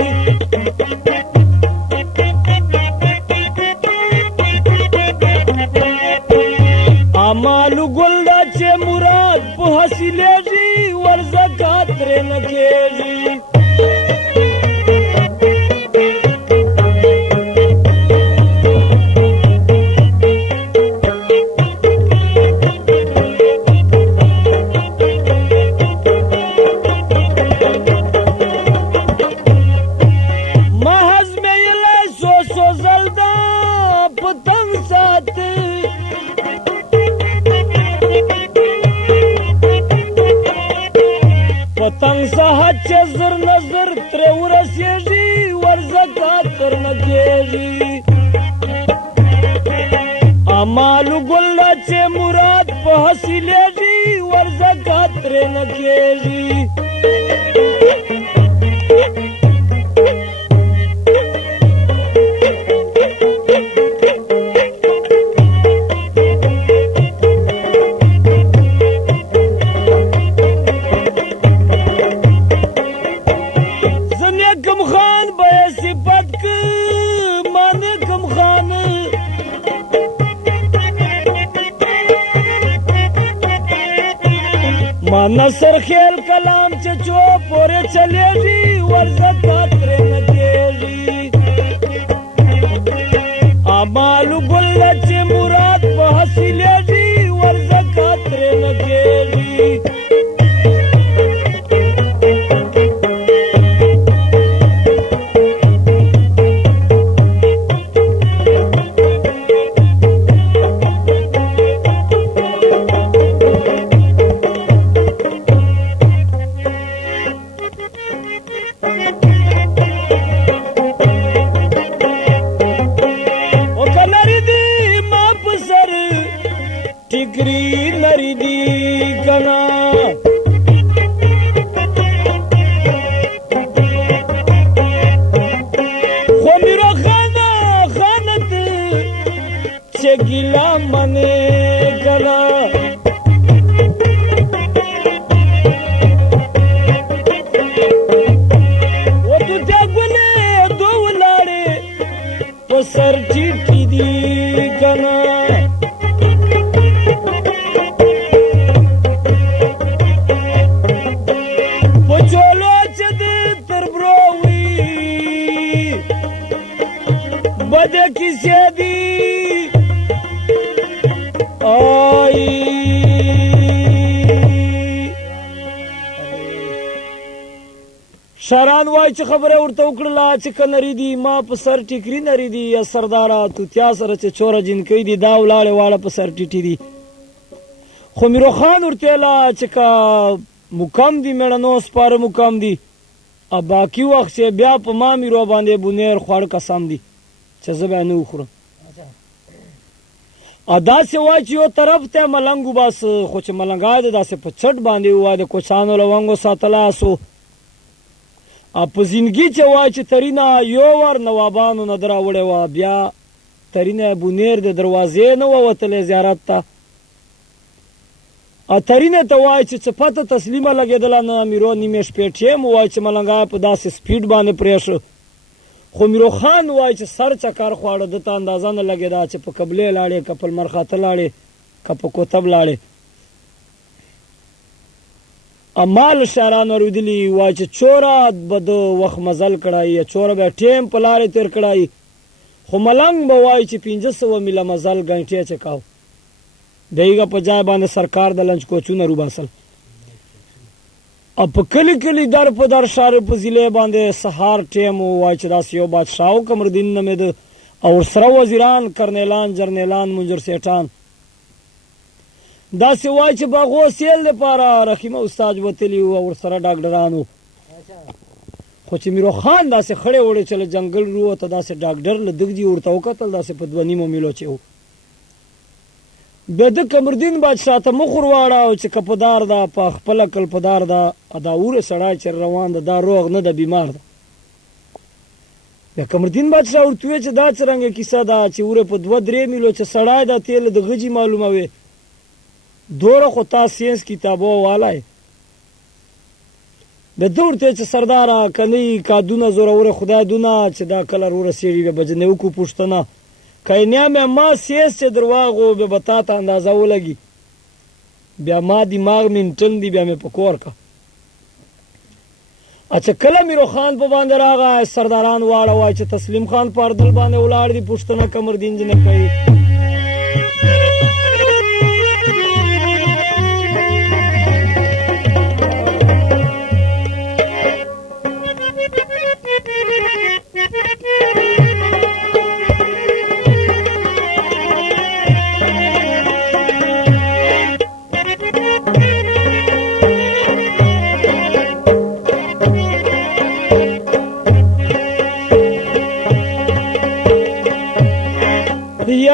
اعمالو ګل دا چې مراد په حاصلېږي ورزکات ترې نه کېږي پتنګ سهت چې زر نظر ترې ورسېږي ورزکات ترنه کېږي اعمالو ګل چې مراد په حاصلېږي ورزکات ترې نه کېږي نصر خیل کلام چې چو پورې چلېږي ورزکات ترې نه کېږي اعمالو ګل چې مراد په حاصلېږي ورزکات ترې نه کېږي شاران وای چې خبره ورته وکړله چې که نری دي ما په سر ټیکري نری دي یا سرداره توتیا سره چې چوره جنکۍ دي دا ولاړې واړه په سر ټیټي دي خو میروخان ورته ویله چې که مقام دي مېړنو سپاره مقام دي او باقي وخت چې بیا په ما میرو باندې بونیر خواړه قسم دي چې زه بیا نه وخورم او داسې وای چې یو طرف ته ملنګ وباسه خو چې ملنګا د داسې په چټ باندې ووایه د کوچانو لونګو ساتله سو او په زندګي چې وای چې ترینه یو ور نوابانو نه در راوړې وه بیا ترینه بونیر د دروازې نه ووتلی زیارت ته او ترینه ته وای چې پته تسلیمه لګېدله نه میرو نیمې شپې ټیم وای چې ملنګا په داسې سپیډ باندې پرېښه خو میروخان وای چې سر چکر خواړه ده ته اندازه نه لګېده چې په قبلې لاړې که په لمر خاته لاړې که په کوتب لاړې امال شاعران اورېدلي وای چې چوره به د وخت مزل کړی یا چوره به ټیم په لارې تېر کړی خو ملنګ به وای چې 500 میله مزل ګنټې چکاو د هغه په ځای باندې سرکار د لنچ کوچونه روباسل او په کلي کلي در په در ښار په ضلع باندې سهار ټیم وای چې داسې یو بادشاه و قمرالدین نومېده او ورسره وزیران کرنیلان جرنیلان منجر سیټان داسې وای چې باغو سیل دپاره رحیمه استاد وتلي وو او ورسره ډاکټران وو خو چې میروخان داسې خړې وړې چې له جنګل وروته داسې ډاکټر له دګجي ورته وکتل داسې په 2 نیمو میلو چې و بیا د قمرالدین بادشاه ته مخ ور واړاو چې که پدار ده په خپله کلپدار ده دا اوره سړی چې روان ده دا روغ نه ده بیمار ده بیا قمرالدین بادشاه ورته وویل چې دا څرنګه کیسه ده چې اوره په 2-3 میلو چې سړی ده تیل د غجي معلوموي دوره خو تا ساینس کتابو والی بیا ده ورته چې سرداره که نه کادونه زوروره خدای دونه چې دا کله رورسېږي بیا به جنې وکړو پوښتنه که یې نیامې ما سیس چې درواغ و بیا به تا ته اندازه ولګي بیا ما دماغ مې ټنګ دی بیا مې په کور که اچھا کله میروخان په باندې راغی سرداران واړه وای چې تسلیم خان په اردل باندې ولاړ دي پوښتنه قمرالدین جنې کوي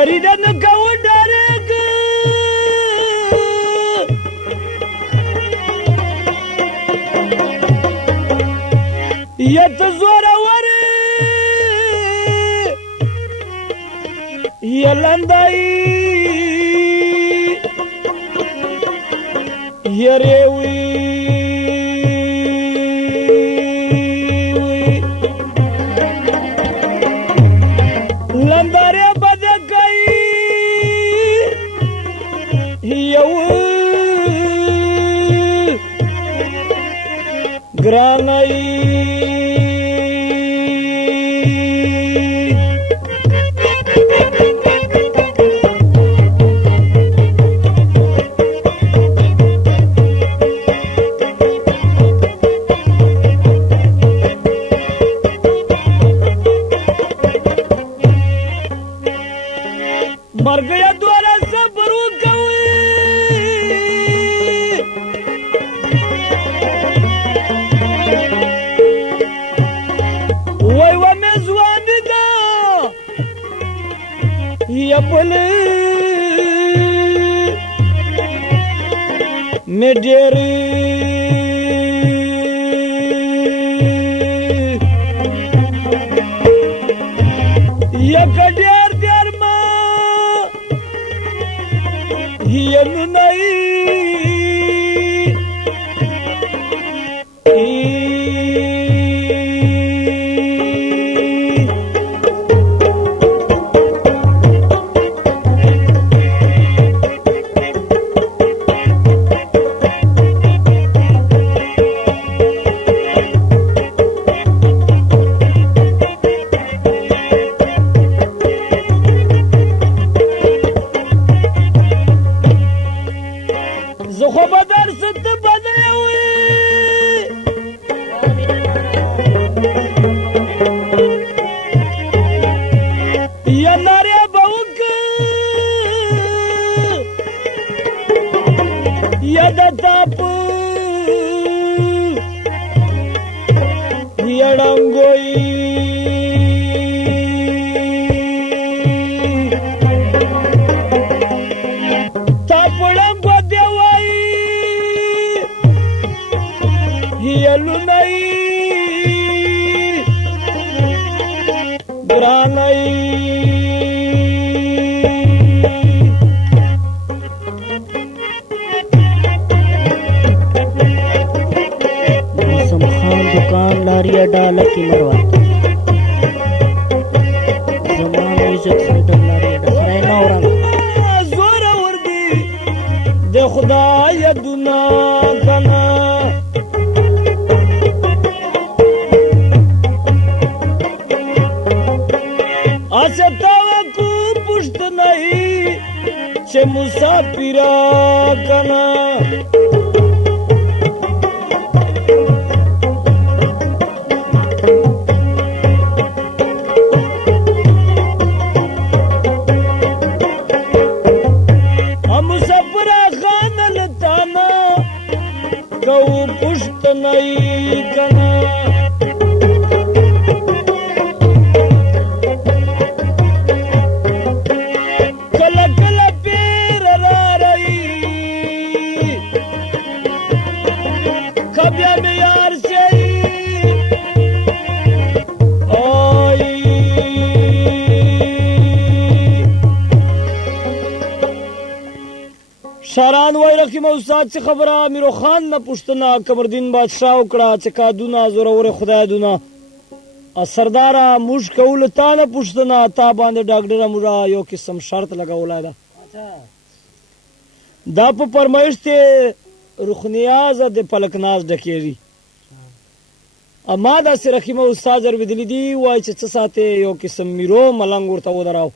یریدن کو ډارېږ یا ته زورور یا لندای یری وی لنداره گرانائی مر گیا دوارا صبر وای و مې ځوان ده یا بل مې ډېر یا ډېر ډېر ما یا نونای هیلونی मौसम खान दुकान लारी अड्डा लकी मरवात जमान म्यूजिक सेंटर लारी अड्डा सरायना औरंग زور وردی د خدای دنا کنا استا کو پشت نہیں چه مسافر کنا پشت نہیں کنا کلا کلا پیر را رہی کبیا میں یار سے آئی شاران وای رحیم استاد څه خبره میرو خان نه پښتنه قمردین بادشاہ وکړه چې کادونه زورور خدای دونه سردارا موږ کول تا نه پښتنه تا باندې ډاکټر موږ یو قسم شرط لګولای دا دا په پرمایش ته رخنیاز د پلکناز ډکېږي اما دا سره رحیم استاد ور ودلی دی وای چې څه ساته یو قسم میرو ملنګ ورته ودراو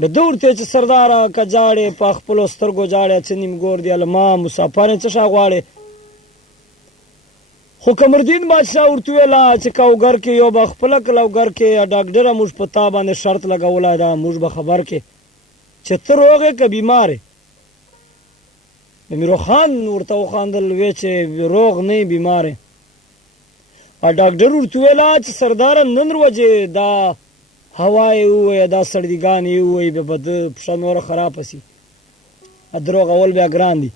د دور ته چې سردارا کجاړې په خپل سترګو جاړې چې نیم ګور دی الما مسافر څه شاغواړي خو قمردین بادشاہ ورته ویلا چې کاوګر کې یو بخپل کلاوګر کې ډاکټر موږ په تا باندې شرط لګولای دا موږ به خبر کې چې ته روغه ک بیمار میرو خان ورته وخاندل وی چې روغ نه بیمار ا ډاکټر ورته ویلا چې سردار نن ورځې دا هوای وای دا سړدیګانی وای به بد پښنور خراب پسی ادروغ اول بیا ګران دي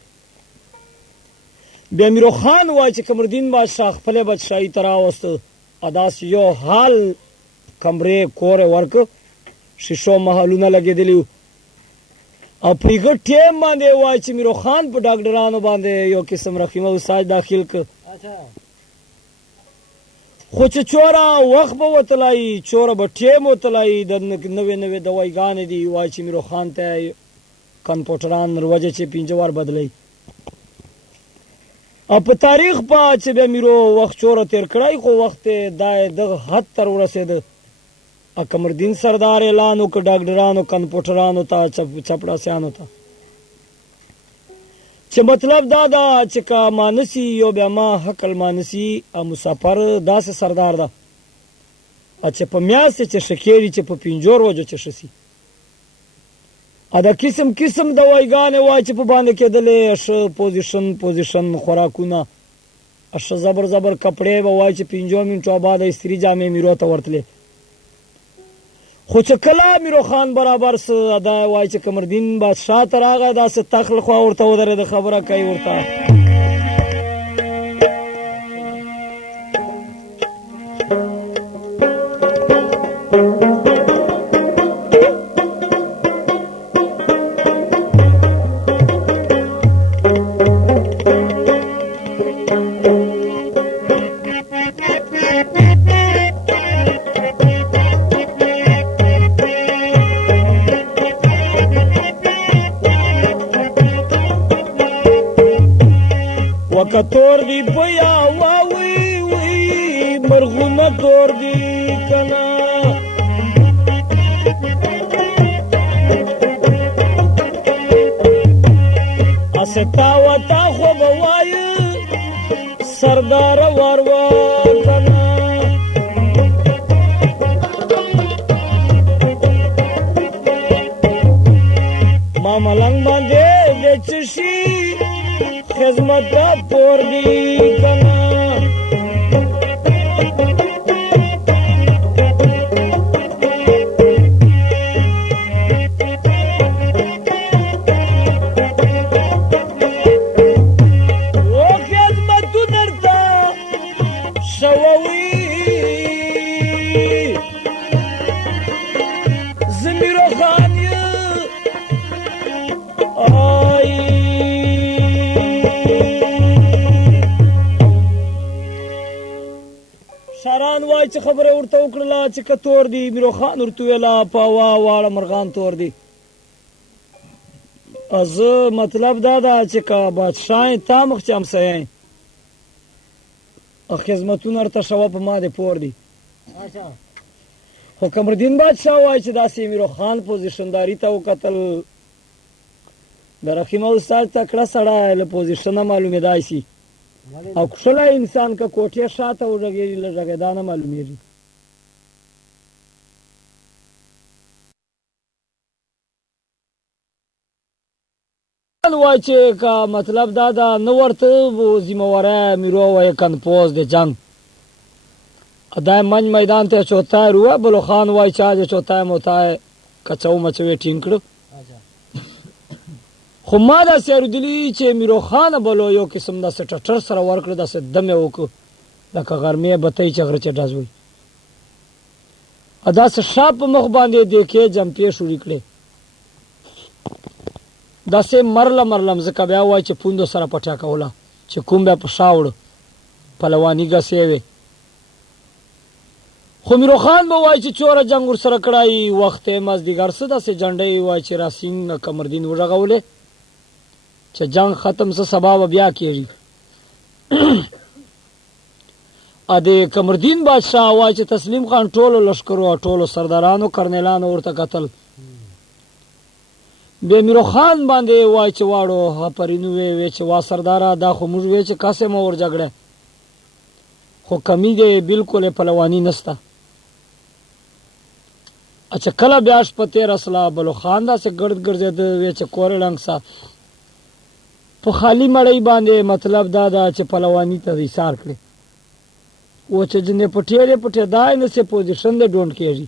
بیا میرو خان وای چې قمردین بادشاہ خپل بادشاہي ترا واست اداس یو حال کمرې کور ورک شیشو محلونه لګېدلی او پریګ ټیم باندې وای چې میرو خان په ډاکټرانو باندې یو قسم رحیم استاد داخل ک خو چې چوره وخت به وتلای چوره به ټیم وتلای د نوې نوې دوایګانې دي وای چې میرو خان ته کمپیوټران روجه چې پنځوار بدلی او په تاریخ په چې به میرو وخت چوره تیر کړای خو وخت دای د حد تر ورسېد قمردین سردار اعلان وکړ ډاکټرانو کمپیوټرانو ته چپړا سیانو ته چې مطلب دا دا چې کا مانسی یو بیا ما حقل مانسی مسافر داسې سردار دا چې په میاسته چې شکیری چې په پنجور وجو چې شسی ا دا قسم قسم دوایګانې وای چې په باندې کېدلې ش پوزیشن خوراکونه اش زبر زبر کپڑے وای چې 5 منټو بعد استری جامې میرو ته ورتلې خو چې کله میرو خان برابر س ادا وای چې قمردین بادشاہ تراغه دا س تخل خو ورته ودرې د خبره کوي ورته کتور دی بیا واوی وی مرغومه تور دی کنا استا وتا خو بوای سردار وروا کنا ما ملنګ باندې د چشي خدمت پور دی کنا او خدمتونه شووی زمیرو خانی آی شاران وای چې خبره ورته وکړله چې که تور دی میرو خان ورته ویله پاوا واړه مرغان تور دی زه مطلب دا ده چې که بادشاه تا مخ چې همسایه خدمتونه ورته شوه په ما دې پور دی خو قمرالدین بادشاه وایي چې داسې میرو خان پوزیشنداري ته وکتل د رحیمه استاد تکړه سړی له پوزیشنه معلومېدای شي او کښلی انسان که کوټې شاته وغږېږي له غږېدا نه معلومېږي وای چې که مطلب دا ده نه ورته ذمهواری میرو وایه کنپوز د جنگ دا منج میدان ته چوتای روه بلو خان وای چا چې چوتای موتای کچو مچوې ټینګ کړو خو ما داسې اورېدلي چې میرو خان بلو یو قسم داسې ټټر سره ورکړه داسې دم یې وکړو لکه غرمې بتۍ چې غره چې ډز وي داسې شا په مخ باندې دیکې جمپې شوري کړې داسې مرله مرلم ځکه بیا وایي چې پوندو سره پټیا کوله چې کوم بیا په شا وړه پهلواني ګسې وې خو میرو خان به وایي چې چوره جنګ ورسره کړی وخت یې مازدیګر څه داسې جنډۍ وایي چې راسین قمرالدین وغږولې چې جنگ ختم څه سبا به بیا کېږي د قمرالدین بادشاه وایي چې تسلیم خان ټولو لښکرو او ټولو سردارانو کرنیلانو ورته کتل بیا میرو خان باندې وای چې واړو هپرینو وی چې وا سرداره دا خو موږ وی چې کاسه مو ور جګړه خو کمی دی بالکل پهلوانی نسته اچھا کله بیا شپه تیر اصله بلو خان داسې ګرد ګرځېده وی چې کورې ړنګ سه په خالی مړۍ باندې مطلب دا ده چې پهلوانی ته ایثار کړي و چې جنې پټېرې پټېدای نه سې پوزیشن دې ډونډ کېږي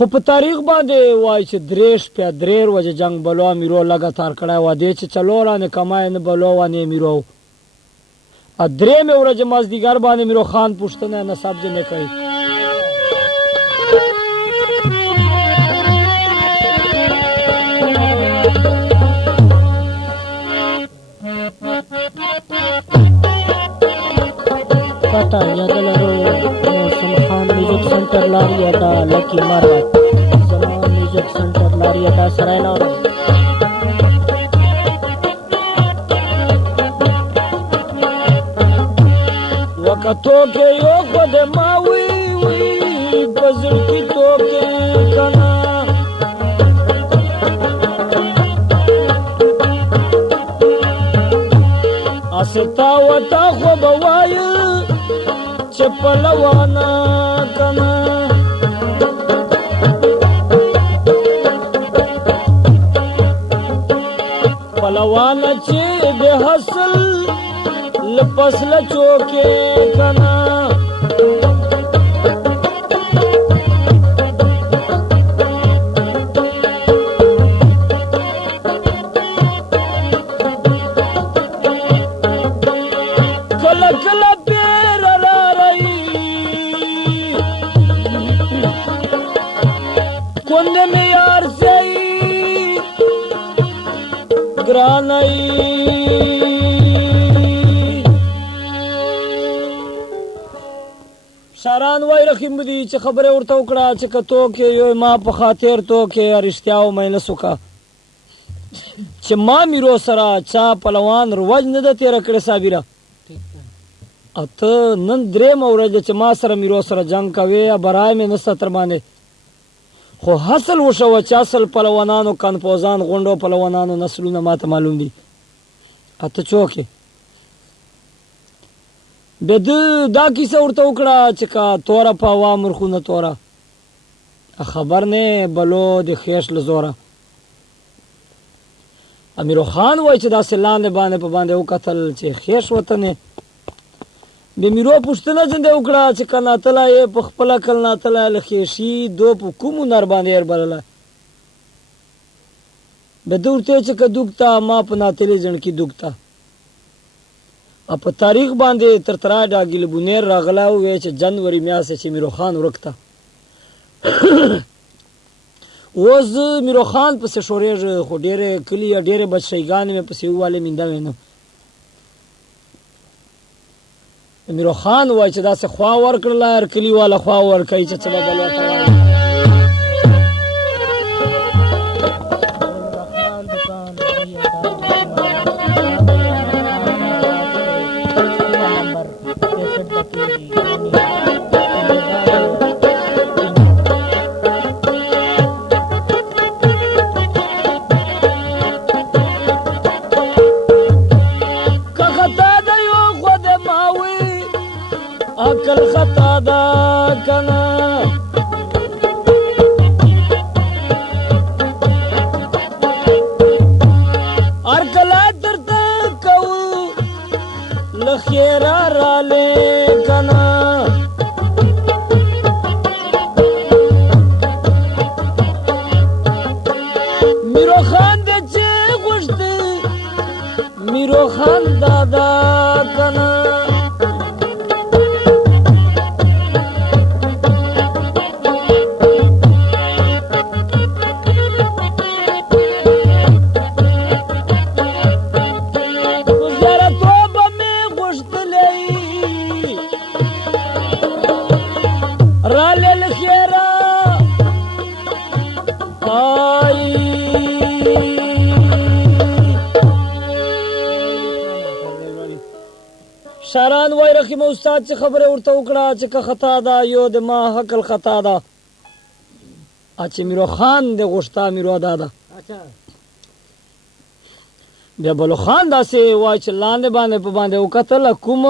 خو په تاریخ باندې وای چې درېش په درېر وجه جنگ بلو میرو لګاتار کړای و دې چې چلو رانه کمای نه بلو ونه میرو ا درې مې ورځ مازدیګر باندې میرو خان پښتنه نصب جنې کوي پتا یاد لرو موسم خان میوزک سنټر لاریاټا لکی مروت زمان میوزک سنټر لاریاټا سرای لورم وکتو کې یو خود ما وی وی بزر کی تو کې کنا استا وتا خو بوای چپلوانا کنا پلوانا چې به حاصل لپسل چوکې کنا کله کله پیر را رہی کند میں یار سئی گرانئی شاران وای رحیم دی چې خبره ورته وکړه چې کتو کې یو ما په خاطر تو کې رښتیاو مې نسوکا چې ما میرو سره چا پلوان روج نه د تیر کړه صابره اته نن درې مورځ چې ما سره میرو سره جنگ کوي برای مې نستر باندې خو حاصل وشو چې اصل پلوانانو کنپوزان غونډو پلوانانو نسلونه ماته معلوم دي اته چوکې بد دا کیسه ورته وکړه چې کا تورا پاوا مرخونه تورا خبر نه بلو د خیش لزورا امیرو خان وای چې دا سلان باندې په باندې وکتل چې خیش وطن به میرو پښتنه جنده وکړه چې کنا تلا یې په خپل کلنا تلا لخیشي دو په کوم نر باندې ور بلله به دورته چې کدوکتا ما په ناتلې جن کی دوکتا په تاریخ باندې تر ترا ډاګیل بونیر راغلا وې چې جنوري میاشت چې میرو خان ورکتا اوس میرو خان پسې شوریږ خو ډېرې کلي ډېرې بچیګانې مې پسې ووالې مینده وینم میرو خان وای چې داسې خوا ورکړله هر کلي والا خوا ورکوي چې څه به بل ورته وایي عقل خطا دا کنا ارکلا درته کو لخیرا را لے کنا میرو خان دے چه غشتی میرو خان دادا کنا شاران وای رحیم استاد چې خبره ورته وکړه چې که خطا ده یو د ما حقل خطا ده چې میرو خان د غوښتا میرو دادا بیا بلو خان داسې وای چې لاندې باندې په باندې وکتل کوم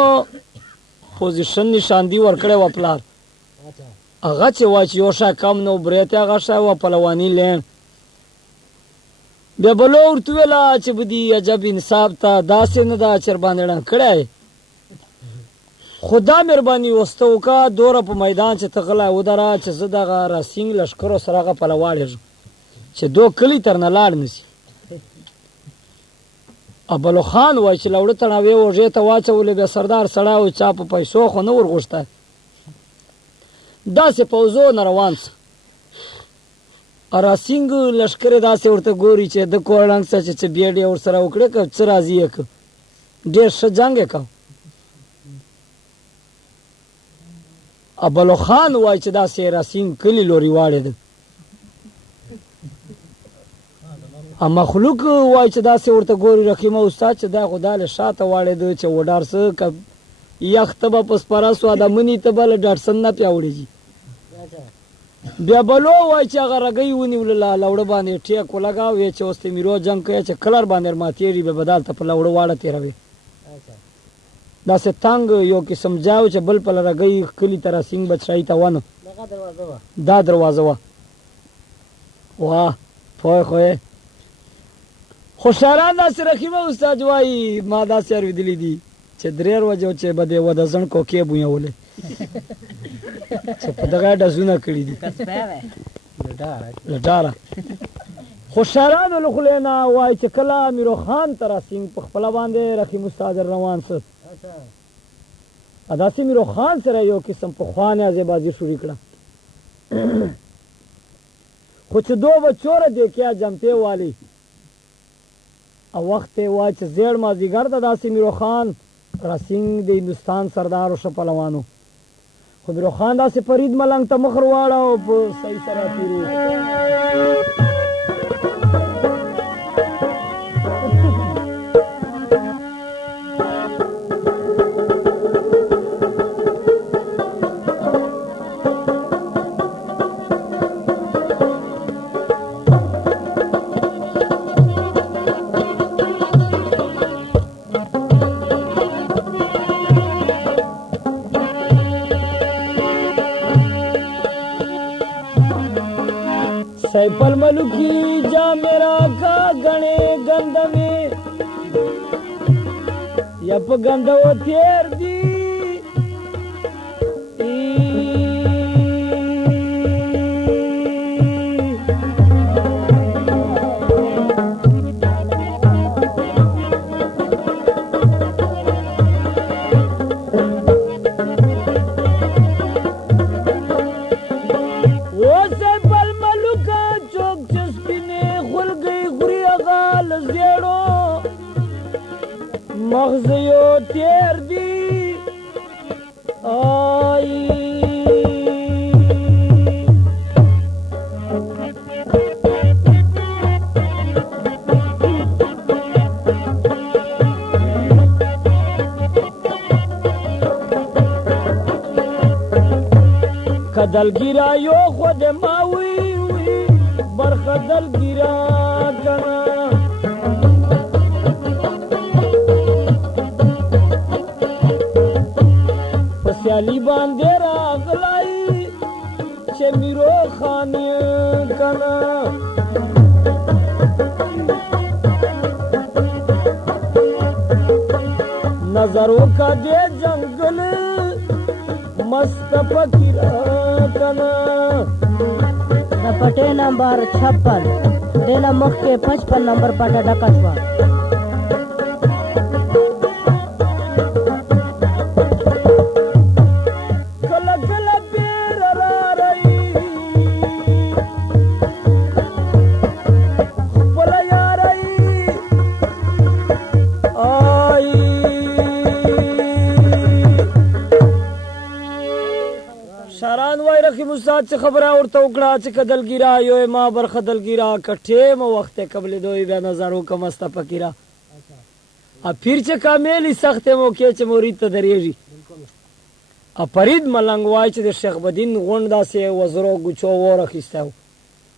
پوزیشن نشاندي ورکړی و پلار هغه چې وای چې یو شا کم نو بریته هغه شا و پلوانی لین بیا بلو ورته ویلا چې بدی عجب انصاف ته داسې نه دا چر باندې ډن کړی خدا مهرباني وستو کا دوره په میدان چې تغلا ودرا چې زه دغه راسینګ لشکرو سره غ په لواړې چې دو کلی تر نه لاړ نسی ابلو خان وای چې لوړ تناوي ورځه ته واچولې به سردار سړا او چا په پیسو خو نه ورغوښته داسې پوزو نه روان راسینګ لشکره داسې ورته ګوري چې د کورلنګ څخه چې بیډي ور سره وکړه که څه راځي یک ډېر ښه جنگ وکړ ابلو خان وای چې دا سي راسین کلی لوري واړې ده ا مخلوق وای چې دا سي ورته ګوري رحیم استاد چې دا خدای شاته واړې ده چې وډار سه ک یختبه پس پراسو ادمنی ته بل ډاټسن نه پیاوړي بیا بلو وای چې هغه رګي ونیول لوړ باندې ټیک ولګاو وی چې اوس میرو جنگ کوي چې کلر باندې ماتيري به بدل ته په لوړ واړه تیروي دا سه تنگ یو کې سمجاو چې بل په لرګي کلی تر سنگ بچای تا ونه دا دروازه وا واه فوي خوې خوشالان دا سره رحیم استاد وای ما دا سر ودلی دي چې دریر وجو چې بده ود ځن کو کې بویولې چې په دغه دزونه کړی دي لډاره خوشالان له خلینا وای چې کلا میرو خان تر سنگ په خپل باندې رحیم استاد روان سره اداسي میرو خان سره یو قسم په خوانه ازبازي شروع کړه خو چې دو بچوره دې کیا جمپې والی او وخت وای چې زیړ مازیګر د داسي میرو خان راسینګ د هندستان سردار او شپلوانو خو میرو خان داسي فرید ملنګ ته مخ ورواړه او په صحیح سره تیرو सैफल मलुकी जा मेरा का गणे गंध में यप गंध वो तेर दी مغز یو تیر دی آئی کدل گیرا یو خود ماوی وی برخدل گیرا کنا پسیالی باندې راغلی چې میرو خان کنا نظر وکا دې جنگل مست فقیر کنا د پټې نمبر 56 ډېله مخکې 55 نمبر پټه ډکه شوه کله کله بیر را رہی خپل یارای آئی شاران وای رحیم استاد چې خبره ورته وکړه چې کدلګیرا یو ما برخدلګیرا کټه مو وخت قبل دوی بیا نظر وکم است فقیرا ا پیر چې کاملی سخت مو کې چې مرید ته دریږي ا فرید ملنګ وای چې د شیخ بدین غونډ داسې وزرو ګچو ورخیستاو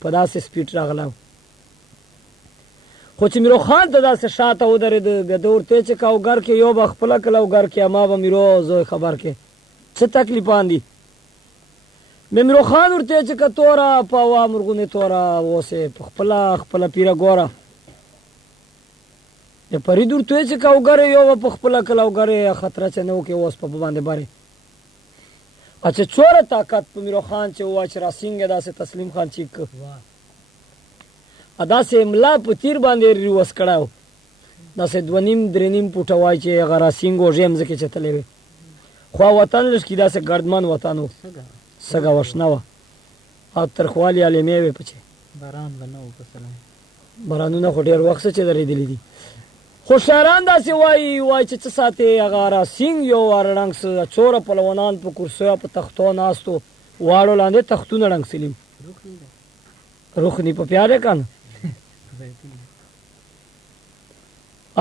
په داسې سپیډ راغلاو خو چې میرو خان ته داسې شاته ودرېد بیا د ورته چې کاوګر کې یو به خپله کلاو ګر کې ما به میرو زوی خبر کې څه تکلیفان دي میرو خان ورته چې کتورا پاوا مرغونه تورا وسه خپل پیره ګورا د فرید ورته چې کاوګر یو په خپل کلاوګر خطر چې نو کې اوس په باندې باره اچھا چور طاقت په میرو خان چې وا چې راسینګ داسې تسلیم خان چې ادا سے املا په تیر باندې ریوس کړهو داسې دونیم درنیم پټه وای چې غرا سینګو جیم زکه چتلې وي خو وطن لږ کې داسې ګردمان وطنو سګه وشنو او ترخوالی علمې وي پچې باران بنو په سلام بارانونه خو ډېر وخت چې درې دي خو شهران داسې وای چې څه ساتي هغه را سینګ یو ورړنګ چور پهلوانان په کرسیو په تختو ناستو واړو لاندې تختونه رنګ سلیم روخنی په پیاره کنه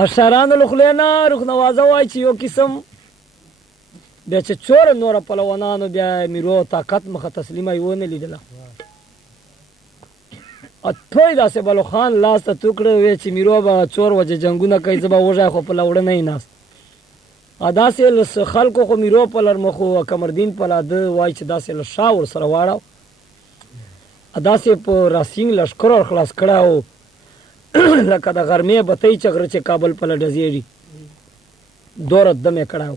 اشاران لخلینا روخ نوازه وای چې یو قسم بیا چې چور نور پهلوانانو بیا میرو طاقت مخه تسلیمه یو نه لیدله اته داسې بلو خان لاس ته ټوکړه وی چې میرو به چور وجه جنگونه کوي زبا وژه خو په لوړ نه ناست ادا سه لس خلکو خو میرو په لر مخو کمردین په لاده وای چې داسې له شاور سره واړو ادا سه په راسینګ لشکر خلاص کړهو لکه د غرمې بتای چغره چې کابل په لډزيري دور دمه کړهو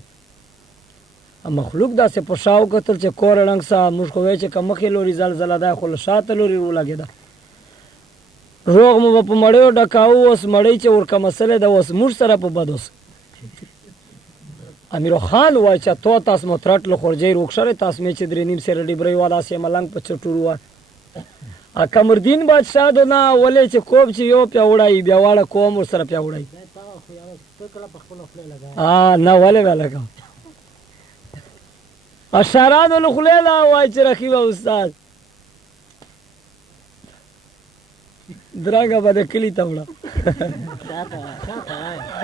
مخلوق داسې په شاو کتل چې کور رنګ سا موږ خو وای چې کمخې لوري زلزلہ ده خو شاته لوري ولګیدا روغ مو په مړیو ډکاو اوس مړی چې ورکه مسله ده اوس موږ سره په بدوس امیر خان وای چې تو تاسو مو ترټ له خورجې روښره تاسو مې چې درې نیم سره ډیبري والا سي ملنګ په چټورو وا ا کمردین بادشاہ دنا ولې چې کوب چې یو پیاوړای بیا واړه کوم ور سره پیاوړای نه ولې ولګا اشاران لخلیلا وای چې رخیب استاد دراګه بده کلی تاوړه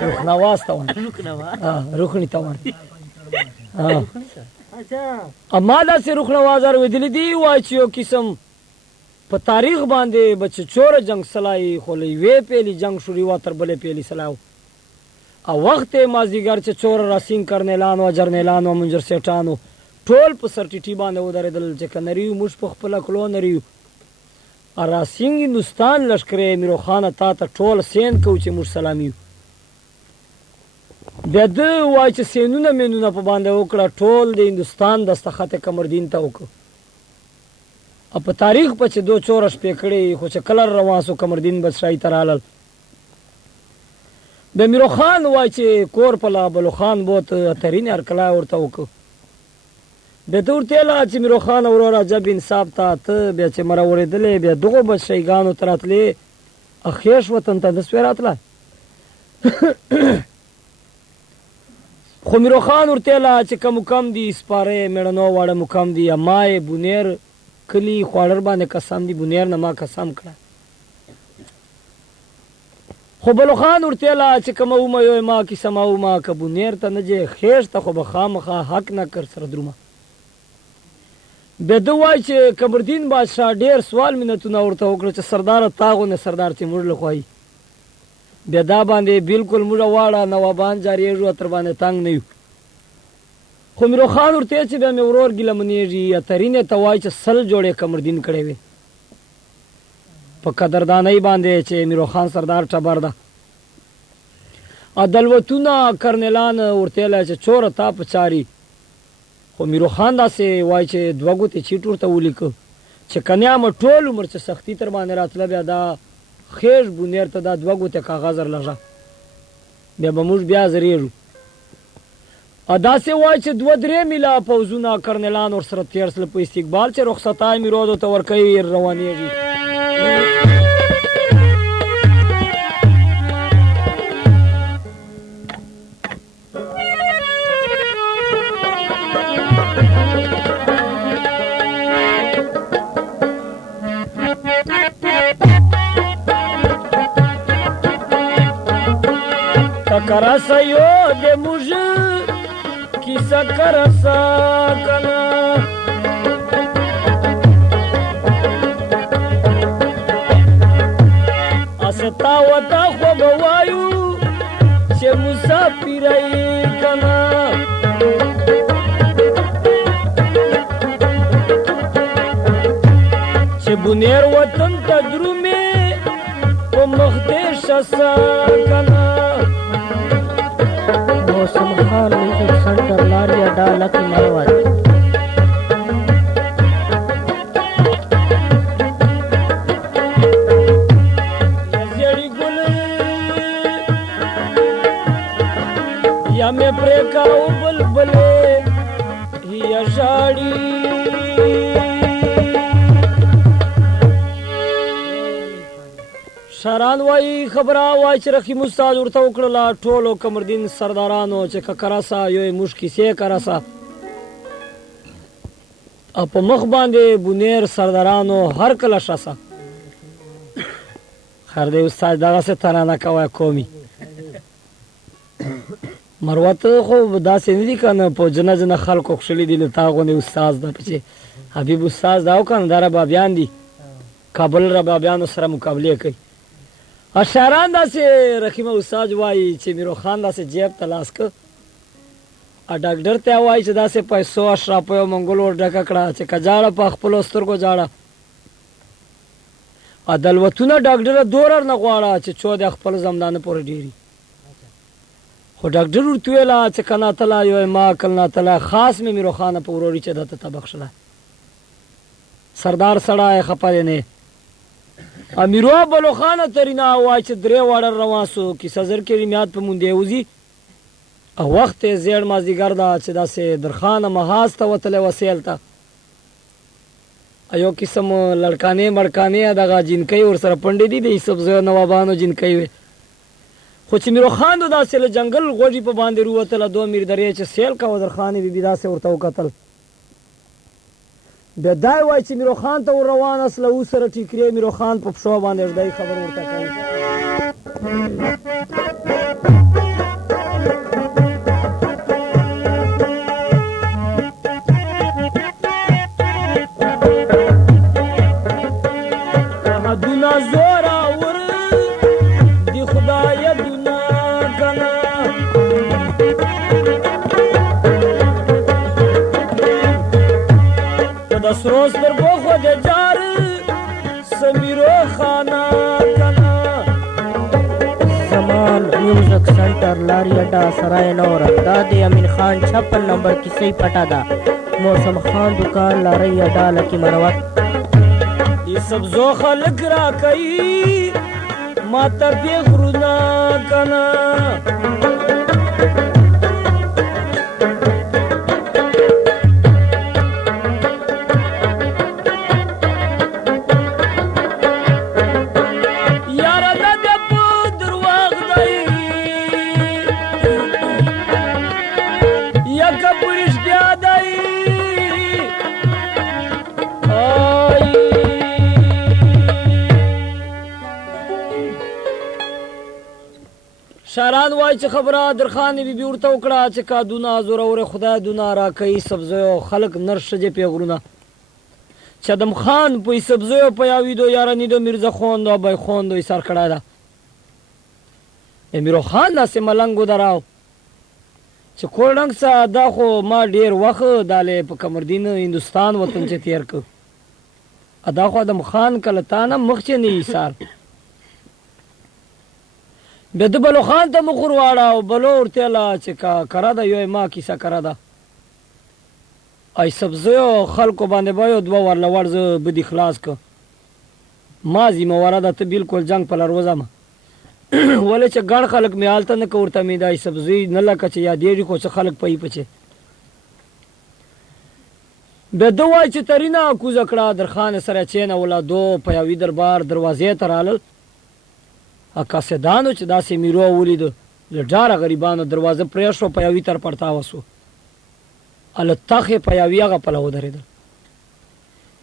روخ نواز تاون روخنی تاون اما دا سه روخ نواز ور ودلی دی وای چې یو قسم په تاریخ باندې بچ چور جنگ سلای خولې وی پیلی جنگ شروع وا تر بلې پیلی سلاو او وخت مازیګر چې چور راسین کرنے لانو جرنے لانو منجر سیټانو ټول په سرټیټی باندې ودرېدل چې کنریو مش په خپل کلو نریو راسینګ هندوستان لشکره میرو خان تا ته ټول سین کو چې مش سلامي د وای چې سینونه مینونه په باندې وکړه ټول د هندوستان دستخط کمردین ته وکړه په تاریخ په چې دو چورش پکړې خو چې کلر رواسو کمردین بچای ترالل د میرو خان وای چې کور په لا بلو خان بوت ترین ارکلا ورته وکړه به تور تیلا چې میرو خان اورورا جب انصاف ته بیا چې مر اوریدلې بیا دغه بچیګانو تراتلې اخیش وطن ته د سویراتله خو میرو خان ورته لا چې کم دي سپاره میړنو واړه مکم دي امای بونیر کلی خوړر باندې قسم دي بونیر نه ما قسم کړه خو بلو خان ورته لا چې کم او ما یو ما کی سماو ما ک بونیر ته نه جه خیر ته خو بخامخه حق نه کر سره درومه به دوای چې کمردین بادشاہ ډیر سوال منتونه ورته وکړه چې سردار تاغو نه سردار تیمور لخوای بیا دا باندې بالکل موږ واړه نوابان جاریږو تر باندې تنگ نه یو خو میرو خان ورته چې بیا مې ورور ګیله منیږي اترینه توای چې سل جوړې کمردین کړي وي په قدردانۍ باندې چې میرو خان سردار ټبر ده عدالتونه کرنلان ورته لا چې چور تا پچاری خو میرو خان داسې وای چې دوه ګوتې چیټ ورته ولیکه چې کنیا م ټول عمر چې سختی تر باندې راتله بیا دا خیر بونیر ته دا دوه ګوتې کاغذ لږه بیا به موږ بیا زریږو داسې وای چې دوه درې میله پوځونه کرنلان ورسره تېر سله په استقبال چې رخصتای میرودو ته ورکوي روانېږي کراسا یو د موج کیسه کراسا کنا استا وتا خو بوایو چې مسافرای کنا چې بونیر وطن ته درومې په مخ دې شسا کنا मौसम खान म्यूजिक सेंटर लारिया डाला की मरवत यजड़ी गुल या में प्रेका बुलबुले या शाड़ी شاران وای خبره وای چې رخی مستاج ورته وکړه ټولو کمردین سردارانو چې ککراسا یو مشکی سي کراسا په مخ باندې بونیر سردارانو هر کله شاسا خیر دی استاد دغه څه ترانه کوي کومي مروت خو داسې نه دي کنه په جنازه خلکو خشلې دي له تاغونه استاد د پچې حبیب استاد داو کنه دره بابیان دي کابل را بابیانو سره مقابله کوي اشاران داسې رحیم استاد وایي چې میرو خان داسې جیب ته لاس که ډاکټر ته وایي چې داسې پیسو اشرافیو منګولو ور ډکه کړه چې که جاړه په خپلو سترګو جاړه عدالتونه ډاکټره دورر نه غواړه چې څو د خپل زمدانه پورې ډېري خو ډاکټر ورته ویله چې که ناتله یو ما کل ناتله خاص مې میرو خانه په وروري چې ده ته بخښله سردار سړی خفه دی نه امیرو بلو خانه ترینا وای چې درې واړه روان سو کیسه زر کې میاد په مونږ وزي او وخت زیړ مازدیګر دا چې داسې درخانه محاس ته وتله وسیل ته ایو قسم لړکانې مړکانې دغه جنکۍ ورسره پنډې دي د سبزو نوابانو جنکۍ وي خو چې میرو خان داسې له جنګل غوږی په باندې وروتله دوه میر درې چې سیل کوه درخانې بیبي داسې ورته وکتل بیا دای وای چې میرو خان ته ور روان اسله او سره ټیکری میرو خان په پښو باندې ځدای خبر ورته کوي دنا زورا ور دی خدای دنا کنا سروس در بخو د جار سمیرو خانا کنا زمان म्यूजिक सेंटर लारियाडा सराय नौर दादी अमीन खान 56 नंबर की सही पटा दा मौसम खान दुकान लारियाडा लकी मरवत ये सब जो खलक रा कई माता पे गुरुना कना شاعران وای چې خبره درخان بي بي ورته وکړه چې کا دونه زوره خدای دونه را کوي سبزیو خلق نر شجه پیغورونه چې ادم خان په سبزیو پیاویدو یارانی دو میرزا خوند او بای خوند سر کړه دا امیرو خان داسې ملنګو دراو چې کولډنګ سا دا خو ما ډیر وخت داله په کمردین هندستان وطن چې تیر کو ادا خو ادم خان کله تانه مخ چې نه ایثار بده بلو خان ته مخور واړه او بلو ورته لا چې کا کرا دا یو ما کیسه کرا دا ای سبزیو خلکو باندې بایو دوا ورله ورز بدی خلاص ک مازی موارده ته بالکل جنگ په لروزه ما ولې چې ګڼ خلک می حالت نه کوړته می دای سبزی نه لکه چې یادېږي خو چې خلک پي پچه به دوای چې ترینا کوز کړه درخان سره چینه ولا دو پیاوی دربار دروازې ترالل اکاسدانو چې داسې میرو ولید لډاره غریبانو دروازه پرې شو پیاوی تر پړتا وسو ال تخه پیاوی هغه په لو درېدل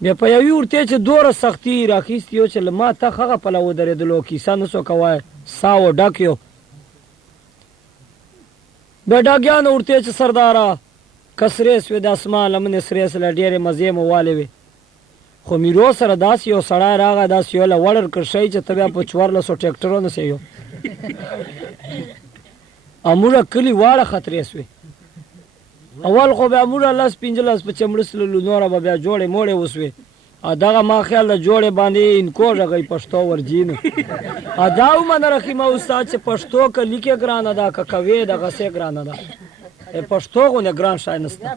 بیا پیاوی ورته چې دوره سختی راخیستیو چې لما تخه هغه په لو درېدلو کیسه نسو کوای ساو ډاکیو بیا ډاګیان ورته چې سردارا کسرې سوې د اسمان لمن سرې سره ډېرې مزې مواله وي خو میرو سره داس یو سړی راغی داس یو لوړر کرشي چې تبیا په 1400 ټریکټرونو سي یو اموره کلی واړه خطرې سوې اول خو به اموره لاس پنځلس په چمړسلو نور به بیا جوړې موړې وسوې دغه ما خیال د جوړې باندې انکو راغی پښتو ورجین اداو من رحمه استاد چې پښتو ک لیکه ګران ادا ک کوي دغه سه ګران ادا پښتو غو نه ګران شای نسته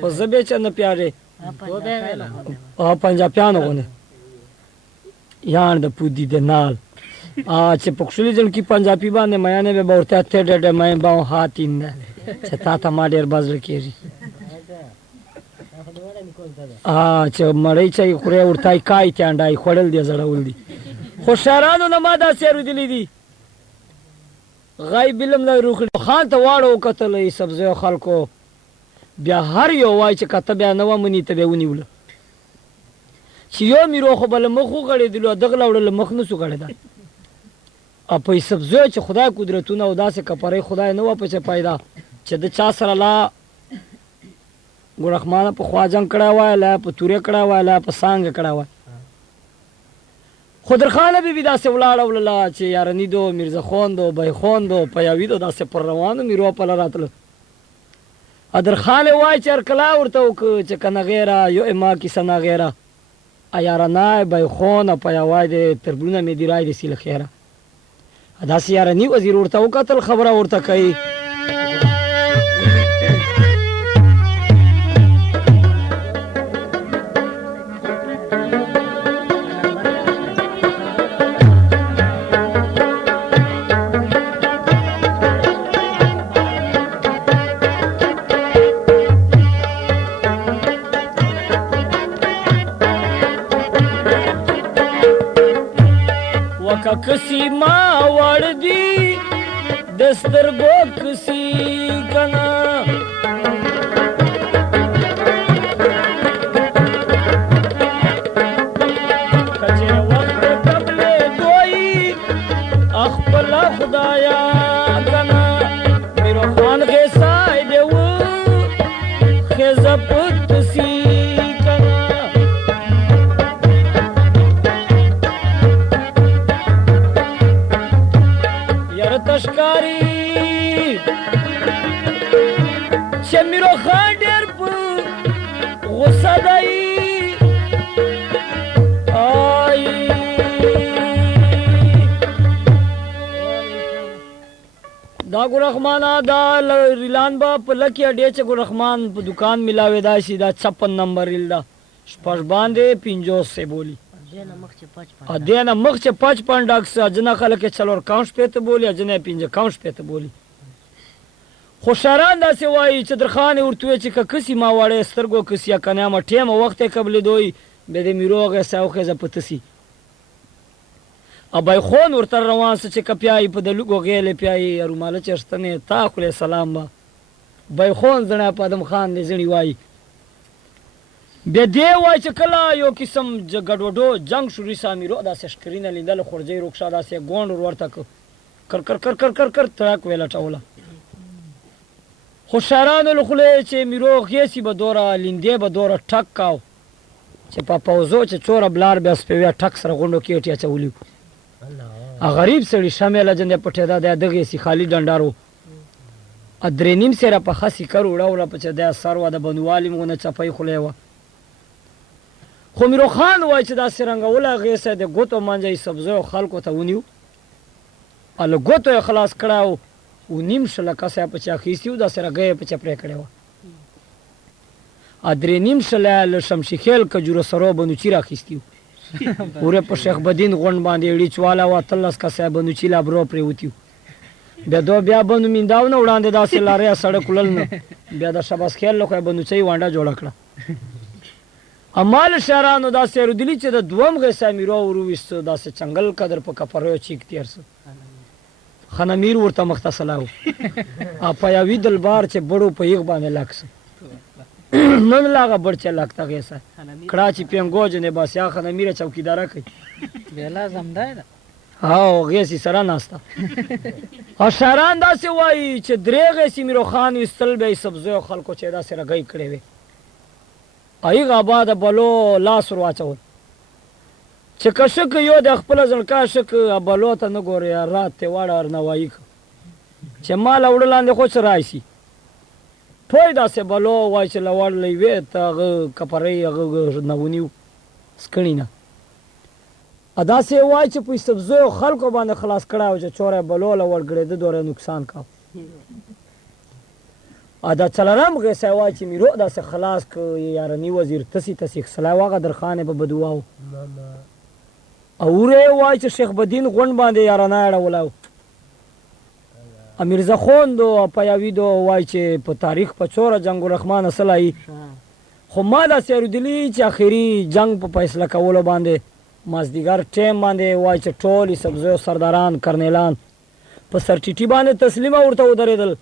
په زبې چې نه پیاره او پنجابیانو غو نه یان د پودی د نال چې پښلي جن کی پنجابي باندې میانه به ورته ته ډډ مې باو هاتین چې تا ته ما ډیر بازل کیږي چې مړی چې خوري ورته کای چانډای خړل دي زړول دي خو شهرانو نه ما دا سیر دي دي غیب علم نه روخ خان ته واړو کتلې سبزی خلکو بیا هر یو وای چې کته بیا نو منی ته ونیول چې یو میرو خو بل مخو غړې دلو دغه وړل مخ نه سو غړې دا په سبزی چې خدای قدرتونه او داسې کپره خدای نه و په پیدا چې د چا سره لا ګورخمانه په خواجنګ کړه وای لا په تورې کړه وای لا په سانګ کړه وای خضرخانه بي بي داسې ولاړه ولا چې یارنی دو میرزا خوندو بای خوندو پیاوی دو داسې پر روانو میرو په لراتل ادرخانه وای چر کلا ورته وک چې کنه غیره یو ما کی سنا غیره ایارنا بای خون پیاوای د تربونه می دی راي د سیل خیره داسې یارنی وزیر ورته وکتل خبره ورته کوي کسی ما وړ دی دسترګو کسی کنا کچې وخت قبل دوی خپل خدایا کنا میرو خان غسای دیو خزپت سی تشکاری شمیرو خان ډېر په غصه دی دا ګورخمانه دا ریلان با په لکه اډې چې ګورخمان په دکان ملاوي دا شي دا 56 نمبر ریل دا شپږ باندې 50 سے بولی دینا مخ چې 55 ډاکس اجنه خلک چلور کاونټ پته بولی اجنه 5 کاونټ پته بولی خوشاران داسې وایي چې درخان ورته چې کسي ما وړې سترګو کسي کنه ما ټیم وخت قبل دوی به د میروغه ساوخه ز پتسي ابای خون ورته روان څه چې کپیای په د لګو غېلې پیای روماله چرستنه تا خو سلام با بای خون زنه په ادم خان دې زنی وایي به دی وای چې کله یو قسم ګډوډو جنگ شوري سامیرو داسې شکرینه لیدل خورځي روښا داسې ګوند ورته کو کر کر کر کر کر کر تراک ویلا ټوله خو شارانو له خولې چې میرو غیسي به دوره لیندې به دوره ټک کاو چې په پوزو چې چوره بلار بیا سپویا ټک سره غونډو کې ټیا چولیو غریب سړي شمه لجنده پټه دا دغه سي خالی ډنډارو ادرې نیم سره په خسي کر وړاوله په چې دا سروا د بنوالي مونږ چپای خولې و خو میرو خان وای چې دا سرنګ ولا غیسه د ګوتو منځي سبزو خلکو ته ونیو ال ګوتو خلاص کړهو و نیم شله کاسه په چا خېستیو دا سره غې په چپړې کړو ادرې نیم شله ل شمشي خیل کجوره سرو بنو چی را خېستیو اوره په شیخ بدین غون باندې اړي چواله وا تلس کاسه بنو چی لا برو پرې وتیو بیا بنو مینداو نه وړاندې داسې لارې سړک کولل نه بیا د شباس خیل لکه بنو چي وانډه جوړ کړه امال شهرانو داسې رودلی چې د دوم غسه میرو ورويستو داسې چنگل قدر په کفرو چیک تیرس خنمیر ورته مختصلاو اپا یوی دلبار چې بړو په یغ باندې لاکس نن لاغه برچ لکتا غسه کړه چې پنګوج نه بس یا خنمیر چوکیدارا کوي بیلا زمدای دا هاو غیسی سره ناستا اشاران داسې وایي چې درې غیسی میرو خان استل به سبزو خلکو چې دا سره گئی کړي وي ایغه آباد بلو لاس ورواچول چې کشک یو د خپل ځلکا شک بلو ته نه ګوري رات ته واړه نوایي چې مال وړلاندې خو سره راشي پوی داسې بلو وای چې لوړ لوي ته کپړې هغه نونیو سکړینا ادا سه وای چې په سبزو خلکو باندې خلاص کړه چې چوره بلو لوړ ګړې د دوره نقصان کا ادا چلرم غسه وای چې میرو داسې خلاص ک یارنی وزیر تسی صلاح واغه درخانه په بدواو اوره وای چې شیخ بدین غون باندې یارانه اړولاو امیر زخوند او پیاویدو وای چې په تاریخ په چوره جنگ الرحمن صلی خو ما دا سیرودلی چې اخیری جنگ په فیصله کولو باندې مازدیګر ټیم باندې وای چې ټول سبزو سرداران کرنیلان په سرټیټی باندې تسلیمه ورته ودرېدل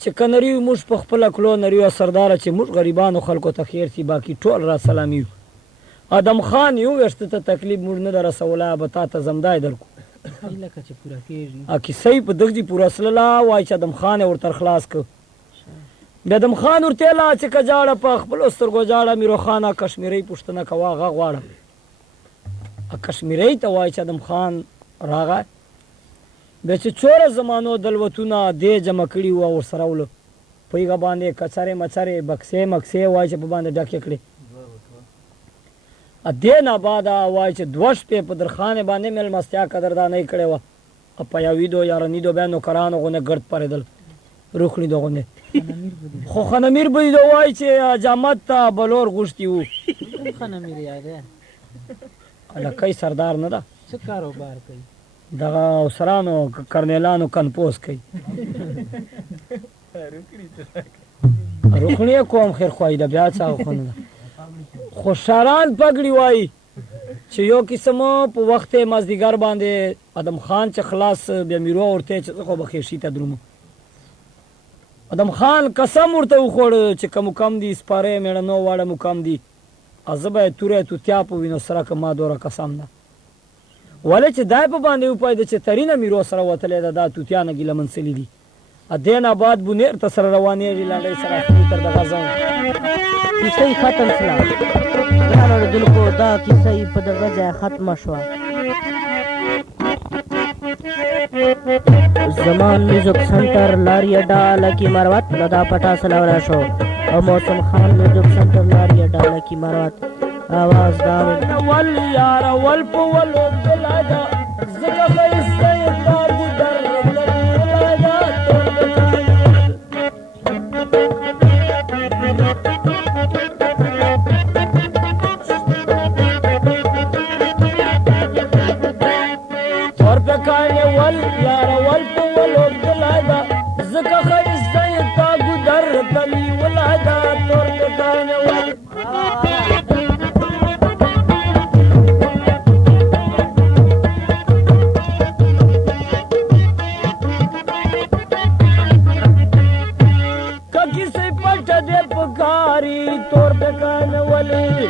چې کنری موږ په خپل کلو نریو سردار چې موږ غریبانو خلکو ته خیر سي باقی ټول را سلامي ادم خان یو ورشته ته تکلیف موږ نه رسوله به تا ته زمدای درکو لکه چې پورا کېږي اکی صحیح په دغه پورا سلاله وای چې ادم خان ورته خلاص ک بیا ادم خان ورته لا چې کجاړه په خپل سترګو جاړه میرو خانه کشمیری پښتنه کوا غ غواړه کشمیری ته وای چې ادم خان راغی به چې چوره زمانو دلوتونه دې جمع کړي و او سره ول پیغه باندې کچاره مچاره بکسه مکسه وای چې په باندې ډکه کړي ا دې نه بعد وای چې دوش په درخانه باندې مل مستیا قدردانه کړي و په یویدو یارنی دو بیانو کرانو غونه ګرد پردل روخنی دغونه خو خنمیر به دو وای چې جامت ته بلور غشتي وو خنمیر یاده الکای سردار نه ده څه کاروبار کوي دغه اوسرانو کرنیلانو کنپوس کوي روخنی کوم خیر خوای د بیا څه خونه خوشاران پګړی وای چې یو قسمه په وخت مازدیګر باندې ادم خان چې خلاص بیا میرو ورته چې خو بخیشي ته درومو ادم خان قسم ورته وخوړ چې کوم کم دي سپاره مېړه نو واړه مقام دي ازبه توره تو تیا په وینو سره کما دوره قسم نه ولې چې دای په باندې وپاید چې ترینه میرو سره وتلې دا تو تیا نه ګله منسلی دي ا دین آباد بونیر ته سره روانې لاندې سره تر د غزا کیسه ختم شوه دا دلکو دا کیسه په دغه ځای ختم شوه زمان میوزک سنټر لاری اډا لکی مروت لدا پټا سلاورا شو او موسم خان میوزک سنټر لاری اډا لکی مروت आवाज دا ول یار ول په ول بلادا زګه خیسته تا ګدر بلادا تور په کاله ول یار ول په ول بلادا زګه خیسته تا ګدر تلی ولادا تور په کاله ول तोर बेकान वाली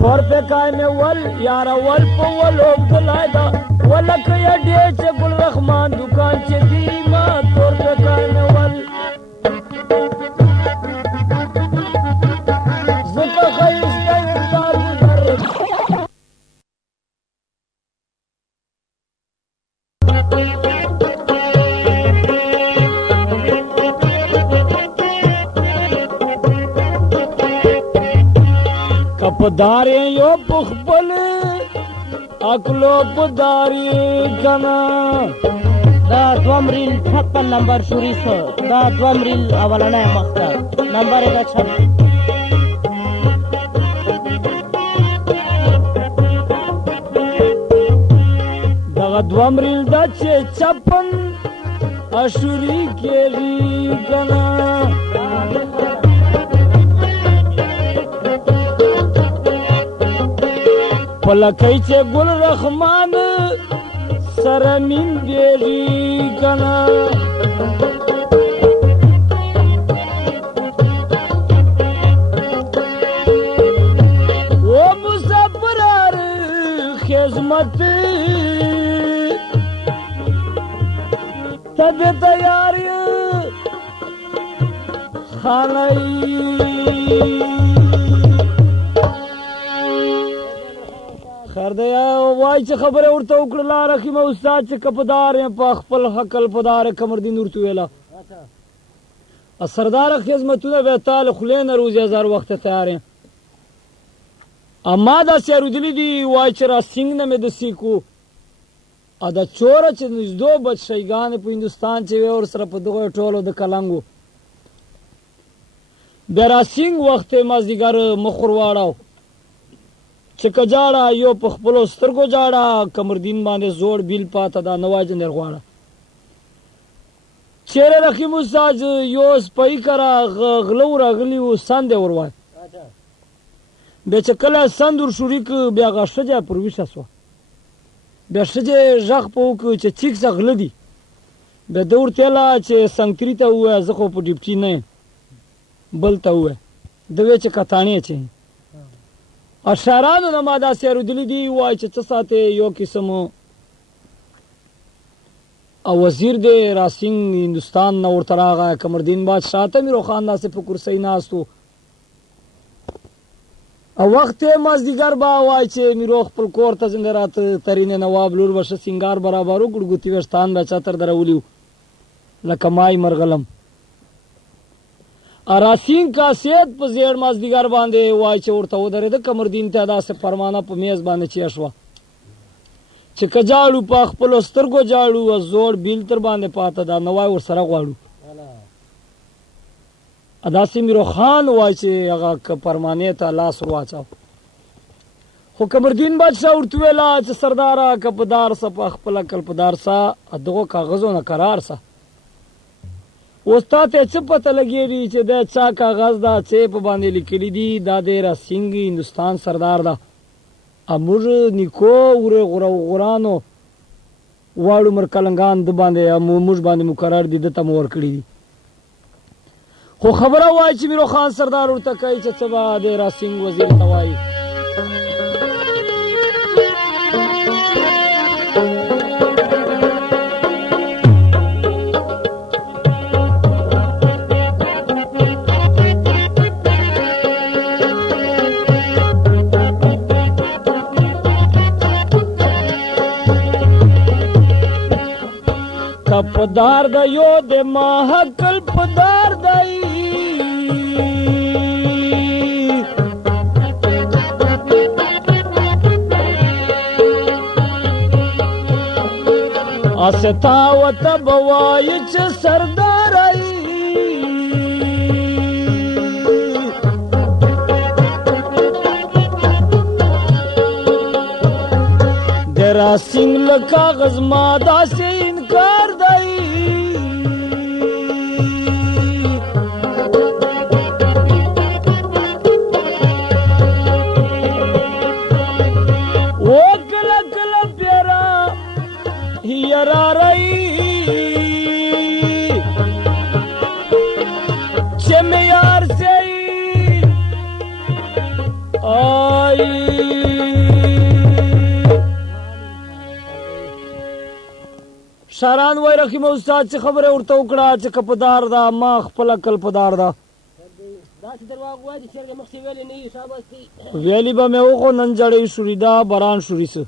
तोर बेकान वल यारा ول په ولوب دلایدا ولک یا ډېچ ګل رحمان دکان چې دی ما تور دکان ول زکه خیس دی تار در کپدارې یو پخپل اکلو پداری کنا دا دوم ریل 56 نمبر شوری سو دا دوم ریل اولنۍ مخته نمبر دا چپ دغه دوم ریل دا چې 56 اشوری کېږي کنا پلکی چې ګل رحمان سره مين بیږي کنا او مسافر خدمت تب تیار خانای خیر دی وای چې خبره ورته وکړه رحیم استاد چې کپدار په خپل حقل پدار کمردین ورته ویلا سردار خدمتونه به تعالی خلین روزي هزار وخت تیار اما دا سیرودلی دی وای چې را سنگ نه مې د سیکو ا دا چور چې نږدې بچیګان په هندستان چې ور سره په دغه ټولو د کلنګو برا سنگ وخت مازیګر مخور واړو چې کجاړه یو په خپلو سترګو جاړه کمردین باندې زوړ بیل پاته دا نواز نه غواړه چیرې رحیم استاد یو سپای کرا غلو راغلی و سند وروای به چې کله سندور شوریک بیا غشجه پر وښه سو بیا شجه ژغ په کو چې چیک څغل دی به دور تلا چې سنگتری ته و زه خو په ډیپټی نه بل ته و دوی چې کتانی چې اشارانو نما دا سیرودلی دی وای چې څه ساته یو قسم او وزیر دی راسنګ هندستان نو ورته راغی کمردین بادشاہ ته میرو خان ناسه په کرسی ناستو او وخت مازدیګر با وای چې میرو خپل کور ته زنده رات ترینه نواب لور وشه سنگار برابرو ګړګوتی وستان به چتر درولیو لکه مای مرغلم اراسین کا سید په زیر مازدیګر باندې وای چې ورته ودرې د کمردین ته داسې فرمانه په میز باندې چی شو چې کجاړو په خپل سترګو جاړو او زوړ بیل تر باندې پاته دا نوای ور سره غواړو اداسې میرو خان وای چې هغه فرمانه ته لاس ورواچاو خو کمردین بادشاہ ورته ویلا چې سردارا کپدار صف خپل کلپدار سا دغه کاغذونه قرار سا استاد څه پته لګیږي چې دا چا کاغذ دا چې په باندې لیکلي دي دا د راسنګ هندستان سردار دا امر نیکو غورانو واړو مرکلنګان د باندې موږ باندې مقرر دي د تم ور کړی دي خو خبره وای چې میرو خان سردار ورته کوي چې څه به د راسنګ وزیر توای کپدار دا یو د ما حقل پدار دای استا وت بوای چې سردار ای درا سنگ کاغذ ما دا سے انکار دای او کلا کلا پیرا یرا رئی چم یار سے آئی شاران وای رحیم استاد چې خبره ورته وکړه چې کپدار دا ما خپل کل پدار دا ویلی به مې وخو نن جړې شوري دا باران شوري سه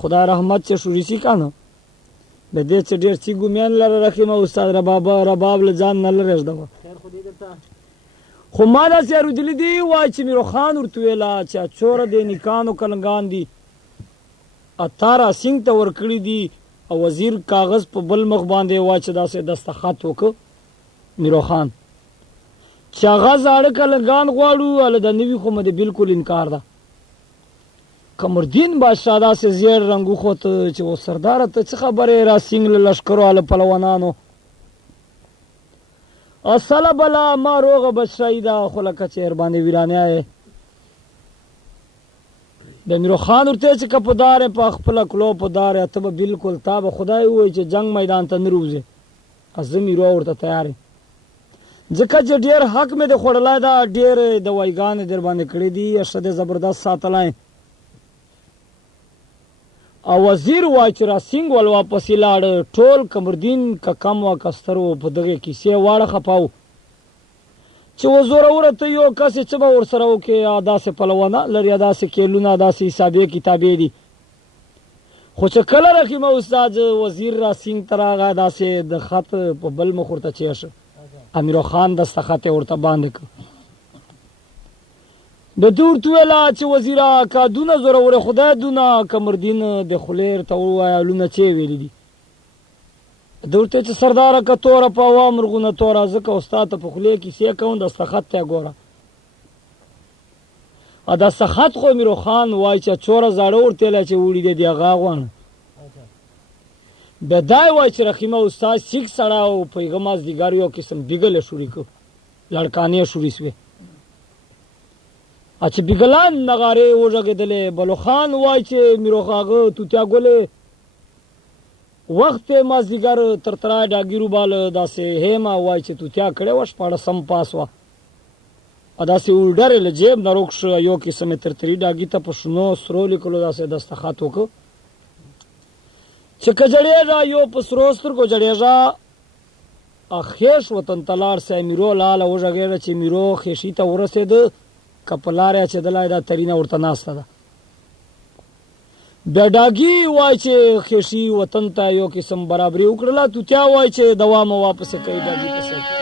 خدا رحمت چې شوري سي کنه به دې چې ډېر چې ګومیان لره رحیم استاد رباب له ځان نه لرې دا خو ما داسې اورېدلي دي وایي چې میرو خان ورته ویله چې چوره دې نیکانو کلنګان دي اتاره سینګ ته ورکړي دي او وزیر کاغذ په بل مخ باندې وایي چې داسې دستخط وکړه میرو خان چې هغه زاړه کلنګان غواړو هله د نوي خو مې د بلکل انکار ده قمردین بادشاه داسې زیړ رنګ وخوته چې و سرداره ته څه خبرې را سینګ له لښکرو هله پلوانانو اصله بلا ما روغه بچرایي ده خو لکه چې ورباندې ویرانیا یې د میرو خان ورته چې که پدار یې په خپله کلو پدار یې ته به بلکل تا به خدای ووایي چې جنګ میدان ته نه روځې زه میرو ورته تیار یم ځکه چې ډېر حق مې د خوړلی ده ډېر دوایګانې در باندې کړې دي ښه دی زبردست ساتلی او وزیر وایي چې راسینګ ول واپسې لاړه ټول قمردین که کم و که ستر و په دغې کیسې واړه خپاو چې و زوروره ته یو کس یې څه به ورسره وکړې داسې پلونه لري داسې کیلونه داسې حسابې کتابې دي خو چې کله رحیمه استاد وزیر راسینګ ته راغی داسې د خط په بل مخ ورته چېښه امیرو خان دستخط یې ورته باندې کړ د ده ورته ویله چې وزیره که دونه زوروره خدای دونه قمردین د خولې ورته ووایه لونه چې ویلي دي ده ورته چې سرداره که توره په هوا مرغونه توره ځکه استاد ته په خولې کیسې کوم دستخط ته یې ګوره دستخط خو امیرو خان وایي چې چوره زاړه ورتېلی چې وړي دی د هغه غواړه بیا دا یې وایي چې رحیمه استاد سیک سړی او په هغه مازدیګر یو قسم بیګل یې شوري کړ لړکانې یې شوري سوې چې بیګلان نغارې وږغېدلې بلوخان وایي چې میرو هغه توتیا ګلې وخت مازدیګر تر ترای ډاګیرو باله داسې هیمه وایي چې توتیا کړې وه شپاړسم پاس وه داسې اولډرې له جیب نه روک شه یو قسم یې ترتري ډاګي ته په شنو سرو لیکلو داسې دستخط وکړه چې که جړېږه یو په سرو سترګو جړېږه خېش وطن ته لاړ سه میرو لاله وږغېږه چې میرو خېشي ته ورسېده که په لاره یې اچېدلی دا ترینه ورته ناسته ده بیا ډاګي وایي چې خېشي وطن ته یو قسم برابري وکړله توتیا وایي چې دوام واپسې کوي ډاګي پسې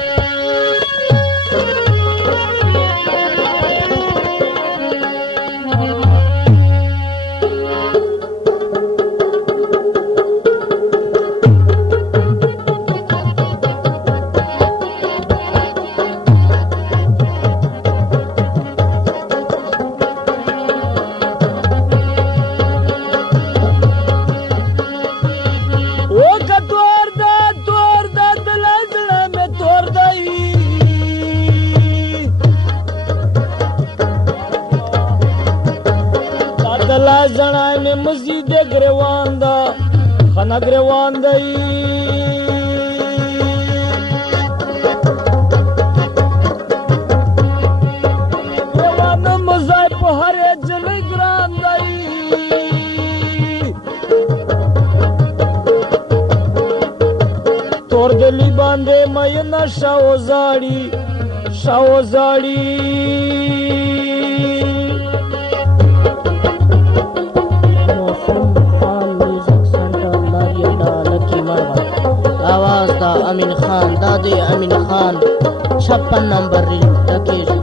مسجد گریوان دا خانه گریوان دی گریوان مزای په هر جلی ګران دی تور دلی باندې مینه شاو زاړي امین خان دادی امین خان 56 نمبر ریل تکیږي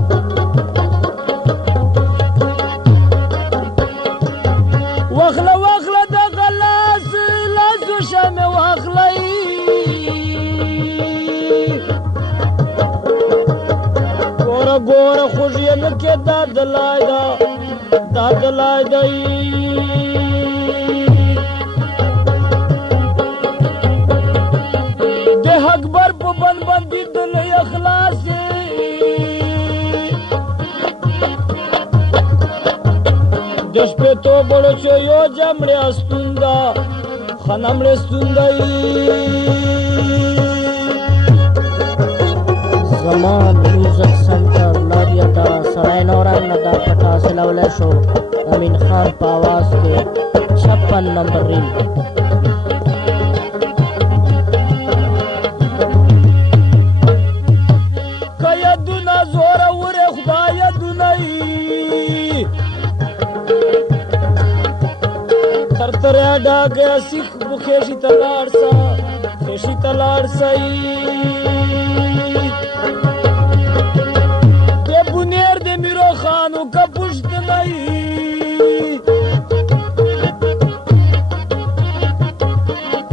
واخله د غلاس لاسو شمه واخلای ګوره خوږی نه کې دادلای دی اکبر په بندي دل اخلاص د شپې تو بړو چې یو جمړې استوندا خنمړې ستوندای زمان میوزک سنټر لاریا دا سړی نوران نه دا پټا سلولې شو امین خان په आवाज کې 56 نمبر ریل گیا سیخ بخیشی تلار سا خیشی تلار سایی دے بنیر دے میرو خانو کا پشت نئی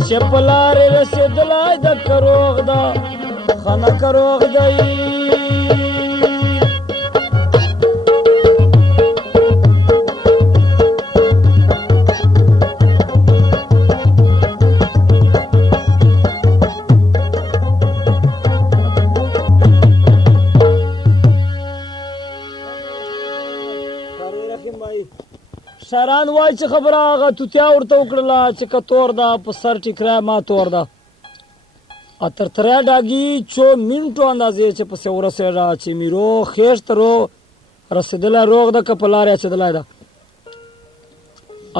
چپلار رسید لای دا کروغ دا خانا کروغ دایی شاران وای چې خبره هغه توتیا ورته وکړله چې که تور ده په سر ټیکری ما تور ده اتر تری ډاګي چو منټو اندازې چې پسې ورسېږه چې میرو خېش ته رو رسېدلی روغ ده که په لارې اچېدلی ده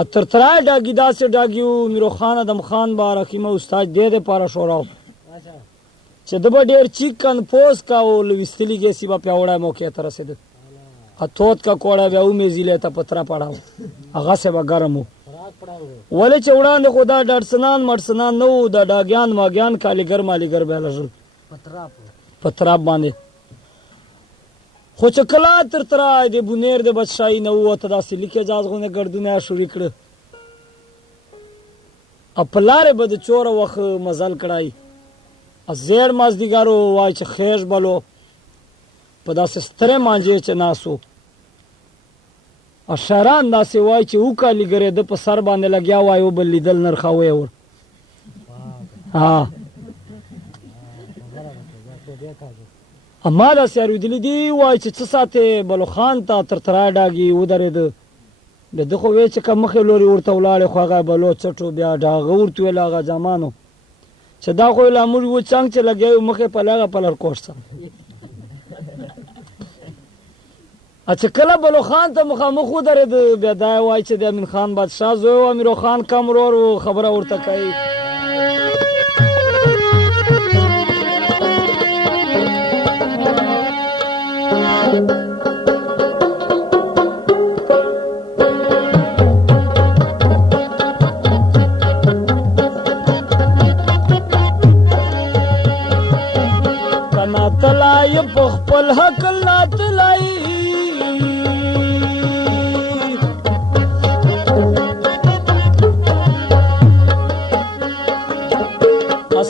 اتر تری ډاګي داسې ډاګي و میرو خان ادم خان به رحیمه استاد دې دپاره شوراو چې ده به ډېر چیک کنفوز کاو له ویستلي ګیسي به پیاوړی موقع ته رسېده توت کا کوړه بیا ومیزیلی ته پتره پړاو هغسې به ګرم و ولې چې وړاندې خو دا ډاډسنان مړسنان نه وو دا ډاګیان ماګیان کالیګر مالیګر بیا لژل پتراب باندې خو چې کله تر ترای د بونیر د بادشاهي نه ووته داسې لیکې جاز غونې ګردونه یې شوري کړه او په لارې به د چوره وخت مزل کړی زیر مازدیګر وای چې خیش بلو په داسې سترې مانجې چې ناسو اشاران داسې وای چې وکالیګرې ده په سر باندې لګیا وای او بل لیدل نرخاوی ور ها اما داسې اورېدلي دي وای چې څه ساتې بلو خان ته تر ترای ډاګي ودرېده د ده خو وی چې که مخې لورې ورته ولاړې خو هغه بلو چټو بیا ډاغه ورته ویل هغه جامانو چې دا خو یې لامور و څنګ چې لګیا و مخې په لغه په لرکوټ سره اچھا کله بلو خان ته مخامخ ودرېده بیا دا یې وایي چې د امین خان بادشاه زوی و امیرو خان کم ورور و خبره ورته کوي کنا تلای په خپل حق لا تلای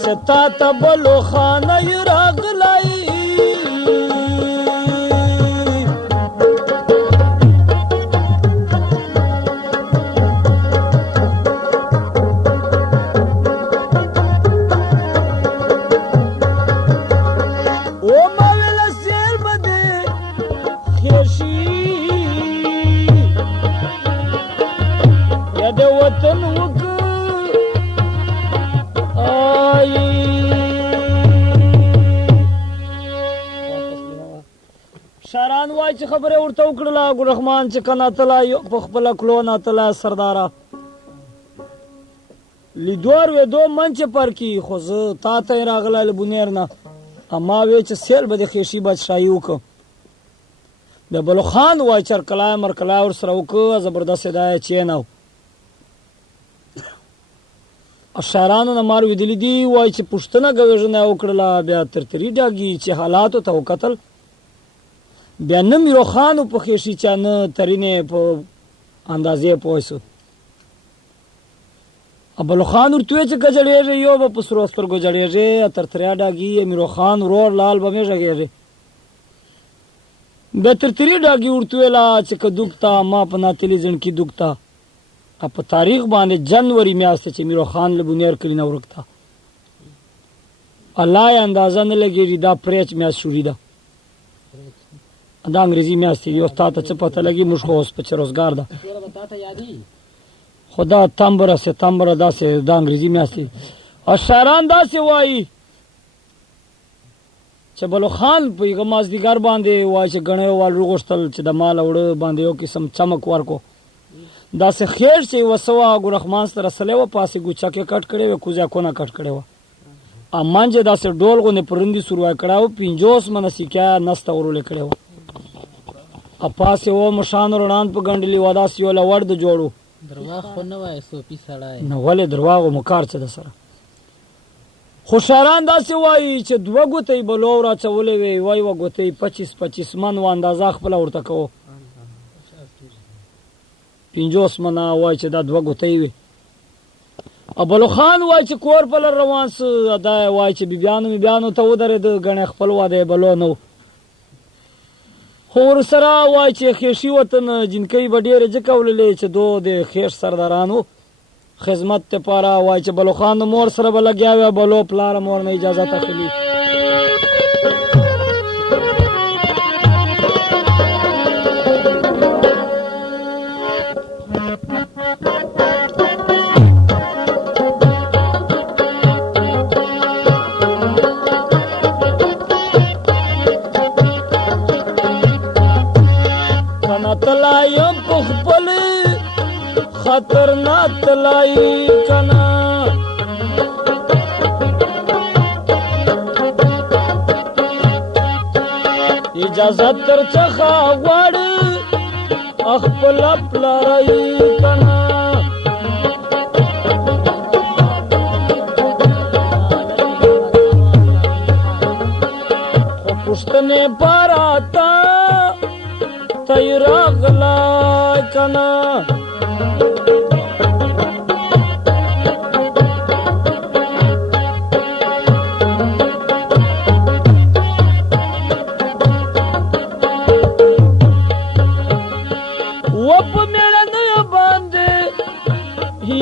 استا ته بلو خانه یې راغلی شاران وای چې خبره ورته وکړله ګلرحمان چې که ناتلی په خپله کلو ناتلی سرداره لیدور وېدو منچې پر کې خو زه تا ته یې راغلی له بونیر نه اما وی چې سیل به د خېشي بادشاهي وکړه بیا بلو خان وای چرکلی مرکلی ورسره وکړه زبردست دا یې چیناو شاعرانو نه مار ویدلی دي وای چې پوښتنه ګویژنه یې وکړله بیا ترتري ډاګي چې حالاتو ته وکتل بیا نه میرو خان په خېشي چا نه ترینې په اندازې پوه سو بلو خان ورته ویې چې که جړېږې یو به په سرو سترګو جړېږې ترتریا ډاګي میرو خان ورور لال به مې غږېږې بیا ترتري ډاګي ورته ویله چې که دوکتا ما په ناتلي زڼکي دوکتا په تاریخ باندې جنوري میاشت چې میرو خان له بونیر کلي نه ورکتا الله یې اندازه نه لګېږي دا پریچ میاشت شوري ده دا انګریزي میاشت دی اوس تا ته څه پته لګي موږ خو اوس په چې روزګار ده خو دا تمبره ستمبره داسې دا انګریزي میاشت دی شاعران داسې وایي چې بلو خان په یوه مازدیګر باندې وایي چې ګڼیو وال وغوښتل چې د مال اوړه باندې یو قسم چمک ورکو داسې خیر چې یوه څه وه ګلرحمان سره سلی وه پاسې ګوچکې کټ کړې وې کوزیا کونه کټ کړې وه منځ یې داسې ډول غوندې پرندي سوروی کړی و 50 منه سیکه نسته ورولې کړې وه پاسې و مشانو رڼان په ګنډلي وه داسې یو له ورد جوړو درواغ خو نه وای صوفي سړی نه ولې درواغو مو کار څه د سره خو شاعران داسې وایي چې 2 ګوتې به لو راچولې وې وای 2 ګوتې 25 من و اندازه خپله ورته کوو 50 منه وای چې دا 2 ګوتې وي او بلو خان وای چې کور په لر روان سه دا وای چې بیبیانو ته ودرېد ګڼې خپل واده بلو نو خو ورسره وای چې خېشي وطن جنکۍ به ډېرې ځکه وللې چې دو د خېش سردارانو خدمت لپاره وای چې بلو خان مور سره به لګیا وی بلو پلار مور نه اجازه تخلی تلایم پخپل خطر نہ تلائی کنا اجازت تر چخا غوڑ اخپل پلائی کنا پشتنے پر آتا تیراغلا کنا وپ میڑن باند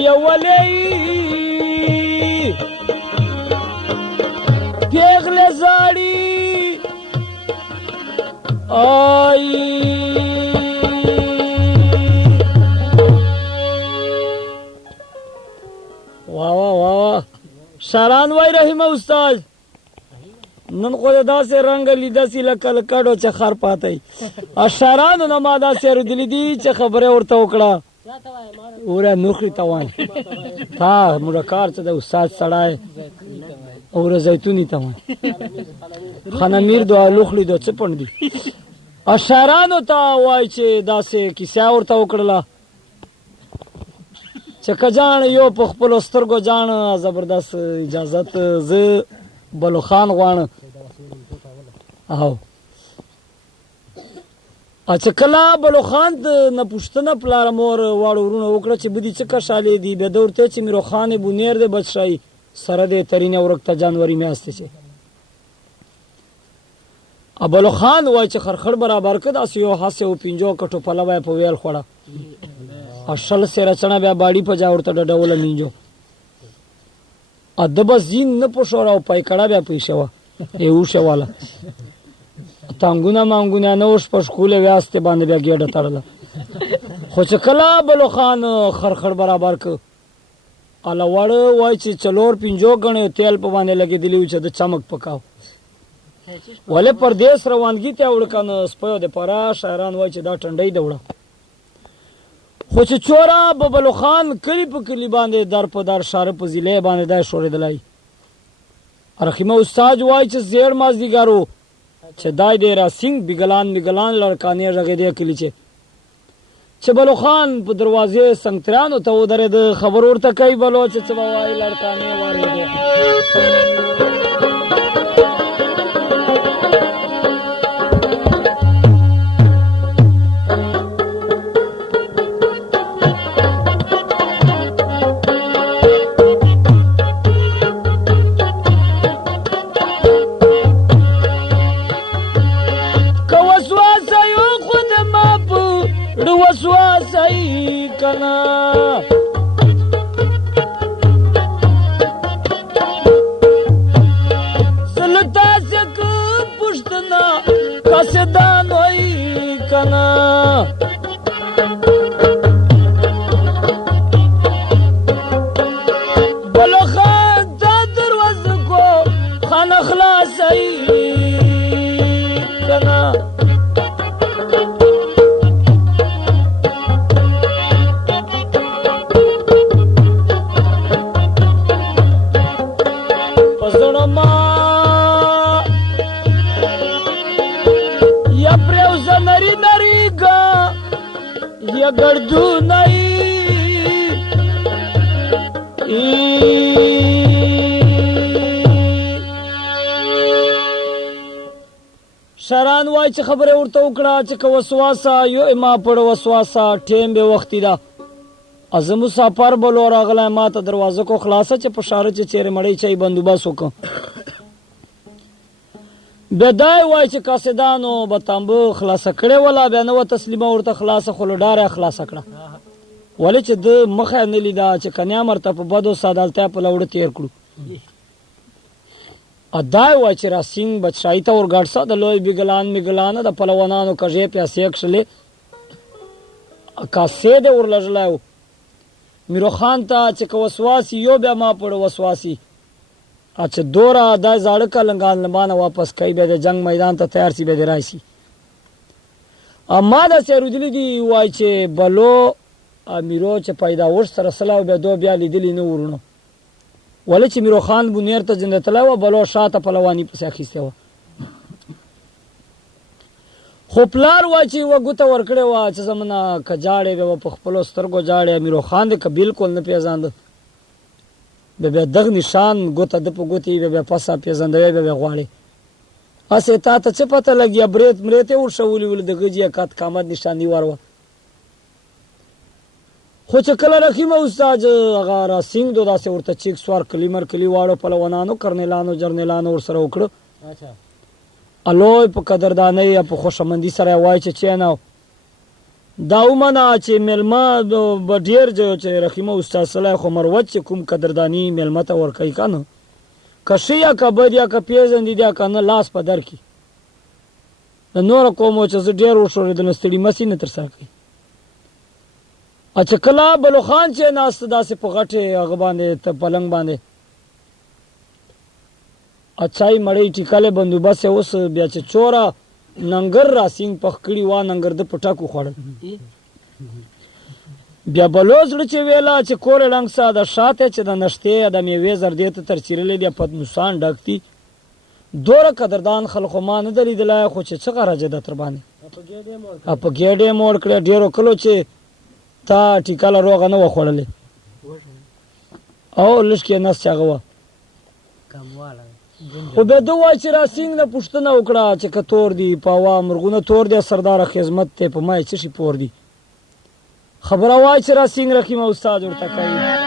یولی پیغل زاڑی آئی شاران وای رحمه استاد نن خو داسې رنګ لیداسې لکه لکړو چې خر پاتای اشارانو نه ما داسې رودلی دي چې خبره ورته وکړه اوره نوخري ته وای تا موږ کار څه د استاد سړای اوره زیتونی ته وای خنمیر دو لوخلی دو څه پڼ دي اشارانو ته وای چې داسې کیسه ورته وکړه چې کجان یو په خپل سترګو جان زبردست اجازت ز بلو خان غوان او اچھا کلا بلو خان نه پښتنه پلار مور واړو ورونه وکړه چې بدی څه کښاله دی به دورته چې میرو خان بونیر د بچای سره د ترینه ورکته جنوري میاسته چې ابلو خان وای چې خرخړ برابر کړه اسی یو حاسه او پینجو کټو پلوای په ویل خوړه اشل سے رچنا بیا باڑی په جا ورته ډډول مینجو ادب زین نه پښور او پای کړه بیا پیښوا یو شواله تانګونه مانګونه نوش په شکوله واسطه باندې بیا ګډه تړله خو چې کلا بلو خان خرخړ برابر ک الا وړ وای چې چلور پینجو غنه تیل په باندې لګې دلی چې د چمک پکاو ولې پردیس روانګی ته وړکان سپیو د پرا شهران وای چې دا ټنډې دوړه خو چې چورا ببلو خان کلی په کلی باندې در په در شار په ضلع باندې دا شورې دلای رحمه استاد وای چې زیر مازدیګارو چې دای ډیرا سنگ بګلان لړکانې رغې دی کلی چې بلو خان په دروازې سنگترانو ته ودرې د خبر ورته کوي بلو چې څه وای لړکانې واره دی या गरजू नहीं شران وای چې خبره ورته وکړه چې که وسواسه یو ما پړ وسواسه ټیم به وختي دا از مسافر بلو راغلی ما ته دروازه کو خلاصه چې په شاره چې چیرې مړی چای بندوبست وکړم بیا دای وای چې قاصدانو به تانبه خلاصه کړې ولا بیا نه وه تسلیمه ورته خلاصه خو له ډاره خلاصه کړه ولې چې د مخه نه لیده چې کنیا مرته په بدو سادالتیا په لوړه تیر کړو دای وای چې راسینګ بچای ته ورګړسا د لوی بګلان میګلانه د پلوانانو کژې پیاسې کښلې کاسې د ورلژلایو میرو خان ته چې که وسواسی یو بیا ما پړ وسواسی اچھا دورا دا زاړه کلنګان لمانه واپس کوي بیا د جنگ میدان ته تیار سی بیا د راشي اما دا سیرودلی دی وای چې بلو امیرو چې پیدا ورس سره سلاو بیا دو بیا لیدلی نه ورونو ولې چې میرو خان بونیر ته جنده تلاوه بلو شاته پلوانی پسې اخیسته و خو پلار وای چې وګته ورکړې وا چې زمونه کجاړې به په خپل سترګو جاړې میرو خان دې بالکل نه پیژاند به دغ نشان ګوته د په ګوتې به پسا پیژندوي به غواړي اسه تا ته څه پته لګي برېت مرته ورشولې ول د غجیا کات قامت نشانی ورو خو چې کله رحیم استاد هغه سنگ دو داسې ورته چیک سوار کلیمر کلی واړو پلوانانو کرنیلانو جرنیلانو ور سره وکړو اچھا الوی په قدردانۍ یا په خوشمندي سره وای چې چیناو دا ومنه چې ملما به ډېر چې رحیم استاد صلاح خو مروت چې کوم قدردانی ملما ته ورکوي که نه که ښه یا که بد یا که پیژندي دی که نه لاس په در کړي د نورو قومو چې زه ډېر وشورېدم ستړي مسې نه ترسره کوي اچھا کله بلو خان چې ناسته داسې په غټې هغه باندې ته پلنګ باندې اچھای مړی ټیکاله بندوبست یې اوس بیا چې چوره ننګر راسینګ پخ کړي وا ننګر د پټاکو خوړل بیا بلو زړه چې ویله چې کور ړنګ سا د شاته چې د نشتې د میوې زردې ته تر چیرلې بیا پدموسان ډک دي دوره قدردان خلکو ما نه دی لیدلی خو چې څه غرض ده تر باندې په ګېډې موړ کړی ډېرو کلو چې تا ټیکاله روغه نه وه خوړلې او لږ کې نس چې هغه وه خو بیا ده وایي چې راسینګ نه پوښتنه وکړه چې که تور دي په هوا مرغونه تور دی سرداره خدمت دی په ما یې څه شي پور دي خبره وایي چې راسینګ رحیم استاد ورته کوي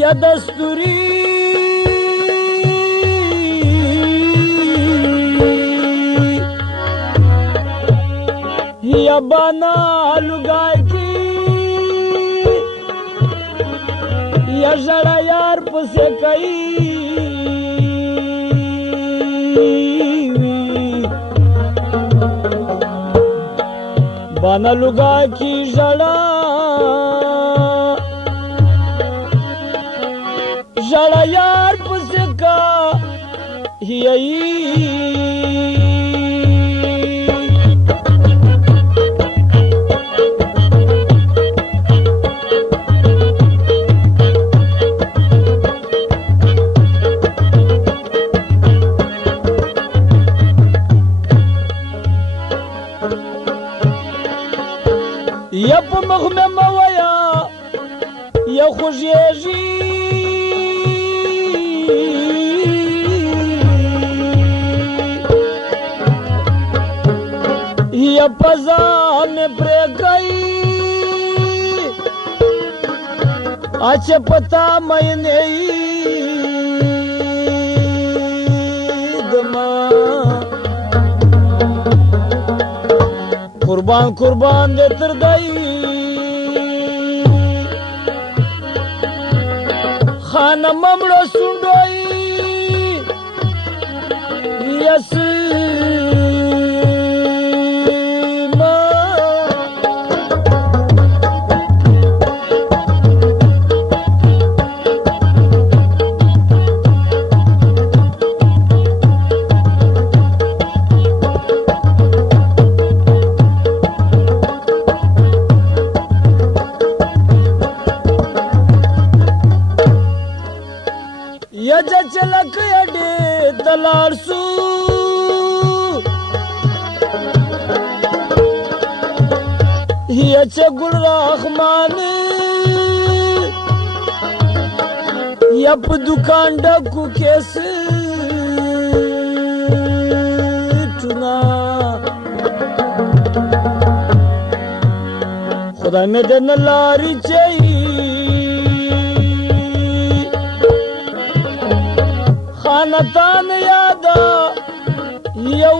یا دستوری یا بانا لگای کی یا جڑا یار پسے کئی بانا لگای کی جڑا جڑا یار پسے کا یا پا مغمه مویا یا خوشیجی یا پزا میں پرے گئی اچھا پتا میں نہیں دما قربان قربان دے تر گئی خانہ ممڑو سنڈوئی یس ولاړ سو هیچ ګل رحمان یا په دکان ډکو کیس ټونا خدای مې د نلاري چي خانتان یادا یو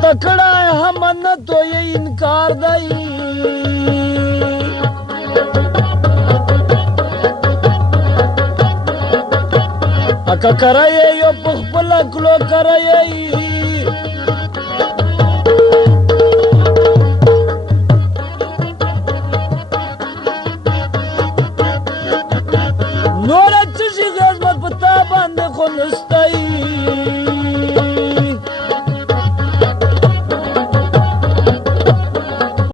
تکڑا ہم نہ تو یہ انکار دئی اکا کرائے یو پخپلا کلو کرائے